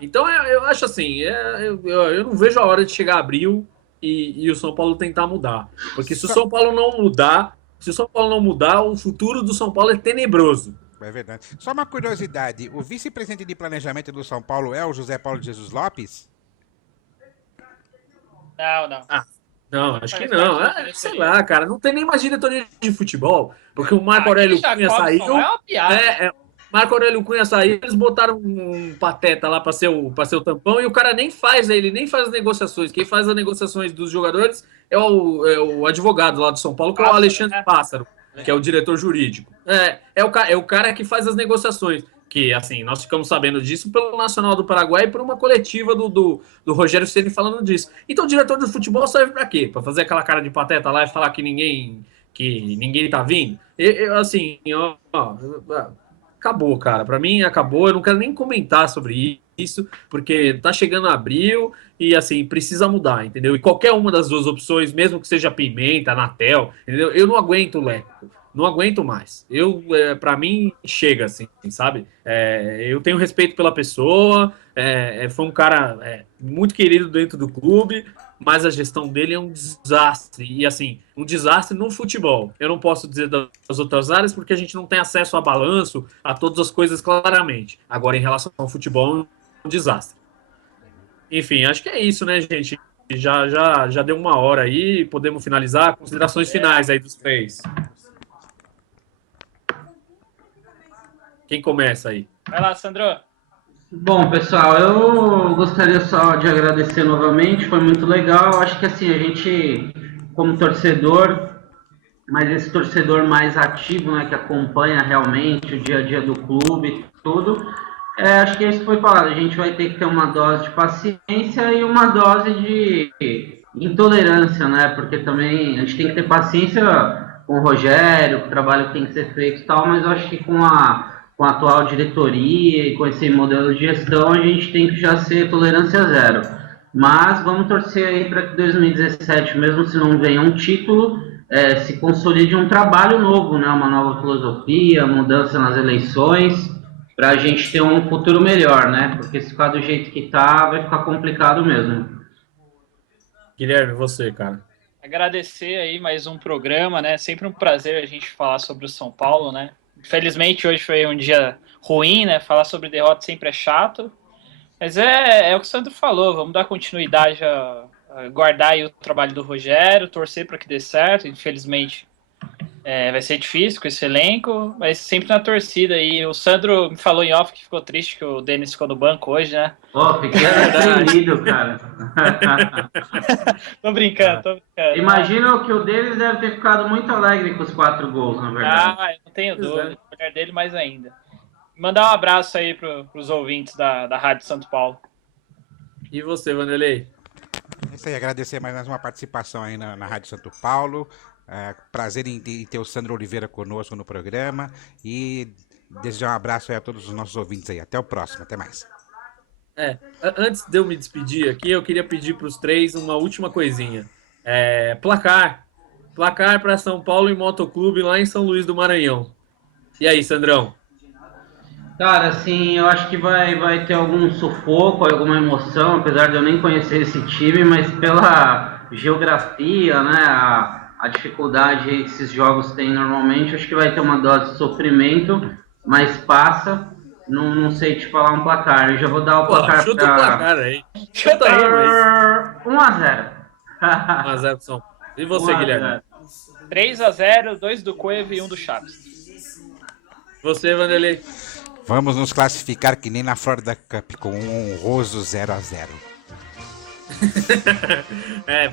Então eu acho assim, eu não vejo a hora de chegar abril e o São Paulo tentar mudar. Porque se o São Paulo não mudar, o futuro do São Paulo é tenebroso. É verdade. Só uma curiosidade, o vice-presidente de planejamento do São Paulo é o José Paulo de Jesus Lopes? Não. Não, acho que não. Sei lá, cara, não tem nem mais diretoria de futebol, porque o Marco Aurélio Cunha saiu. É uma piada. Marco Aurélio Cunha saiu, eles botaram um pateta lá para ser o tampão e o cara nem faz as negociações. Quem faz as negociações dos jogadores é o advogado lá do São Paulo, que é o Alexandre Pássaro, que é o diretor jurídico. É o cara que faz as negociações. Que, assim, nós ficamos sabendo disso pelo Nacional do Paraguai e por uma coletiva do Rogério Ceni falando disso. Então, o diretor de futebol serve para quê? Para fazer aquela cara de pateta lá e falar que ninguém tá vindo? acabou, cara. Para mim, acabou. Eu não quero nem comentar sobre isso, porque tá chegando abril e, assim, precisa mudar, entendeu? E qualquer uma das duas opções, mesmo que seja Pimenta, Anatel, entendeu? Eu não aguento o Leco. Não aguento mais. Para mim, chega, assim, sabe? Eu tenho respeito pela pessoa, foi um cara muito querido dentro do clube, mas a gestão dele é um desastre. E, assim, um desastre no futebol. Eu não posso dizer das outras áreas porque a gente não tem acesso a balanço, a todas as coisas claramente. Agora, em relação ao futebol, é um desastre. Enfim, acho que é isso, né, gente? Já deu uma hora aí, podemos finalizar. Considerações finais aí dos três. Quem começa aí? Vai lá, Sandro. Bom, pessoal, eu gostaria só de agradecer novamente, foi muito legal. Acho que assim, a gente, como torcedor, mas esse torcedor mais ativo, né, que acompanha realmente o dia a dia do clube e tudo, acho que isso foi falado. A gente vai ter que ter uma dose de paciência e uma dose de intolerância, né? Porque também a gente tem que ter paciência com o Rogério, com o trabalho que tem que ser feito e tal, mas eu acho que com a atual diretoria e com esse modelo de gestão, a gente tem que já ser tolerância zero. Mas vamos torcer aí para que 2017, mesmo se não venha um título, se consolide um trabalho novo, né? Uma nova filosofia, mudança nas eleições, para a gente ter um futuro melhor, né? Porque se ficar do jeito que tá, vai ficar complicado mesmo. Guilherme, você, cara. Agradecer aí mais um programa, né? Sempre um prazer a gente falar sobre o São Paulo, né? Infelizmente, hoje foi um dia ruim, né? Falar sobre derrota sempre é chato. Mas é o que o Sandro falou, vamos dar continuidade a guardar aí o trabalho do Rogério, torcer para que dê certo. Infelizmente, vai ser difícil com esse elenco, mas sempre na torcida. E o Sandro me falou em off que ficou triste que o Denis ficou no banco hoje, né? Fiquei arrependido, cara. Tô brincando. Imagino que o Denis deve ter ficado muito alegre com os 4 gols, na verdade. Eu não tenho dúvida. A mulher dele mais ainda. Mandar um abraço aí pros ouvintes da Rádio Santo Paulo. E você, Vanderlei? Isso aí, agradecer mais uma participação aí na Rádio Santo Paulo. Prazer em ter o Sandro Oliveira conosco no programa. E desejar um abraço aí a todos os nossos ouvintes aí. Até o próximo, até mais. Antes de eu me despedir aqui, eu queria pedir para os três uma última coisinha. Placar para São Paulo e Motoclube lá em São Luís do Maranhão. E aí, Sandrão? Cara, assim, eu acho que vai ter algum sufoco, alguma emoção, apesar de eu nem conhecer esse time, mas pela geografia, né, a dificuldade que esses jogos têm normalmente, acho que vai ter uma dose de sofrimento, mas passa. Não sei te falar um placar, eu já vou dar o placar chuta o placar aí. Chuta aí, 1-0. 1-0 pro São Paulo. E você, Guilherme? 3-0, 2 do Cueva e 1 do Chaves. Você, Vanderlei? Vamos nos classificar que nem na Florida Cup, com um honroso 0-0.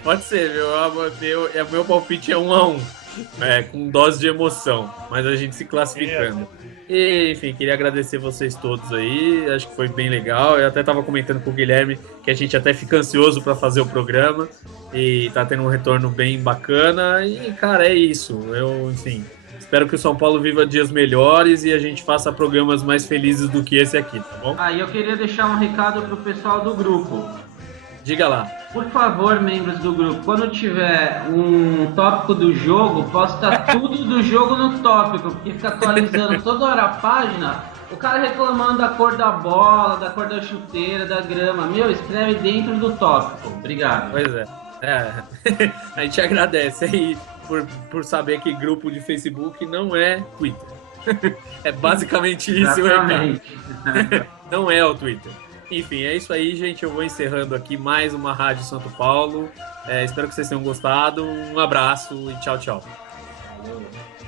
Pode ser, meu palpite é 1-1, com dose de emoção, mas a gente se classificando. E, enfim, queria agradecer vocês todos aí, acho que foi bem legal. Eu até estava comentando com o Guilherme que a gente até fica ansioso para fazer o programa e tá tendo um retorno bem bacana. E, cara, é isso. Enfim, espero que o São Paulo viva dias melhores e a gente faça programas mais felizes do que esse aqui, tá bom? E eu queria deixar um recado pro pessoal do grupo. Diga lá. Por favor, membros do grupo, quando tiver um tópico do jogo, posta tudo do jogo no tópico, porque fica atualizando toda hora a página, o cara reclamando da cor da bola, da cor da chuteira, da grama. Escreve dentro do tópico. Obrigado. Pois é. A gente agradece aí por saber que grupo de Facebook não é Twitter. É basicamente isso, Exatamente. Não é o Twitter. Enfim, é isso aí, gente. Eu vou encerrando aqui mais uma Rádio Santo Paulo. Espero que vocês tenham gostado. Um abraço e tchau, tchau. Valeu.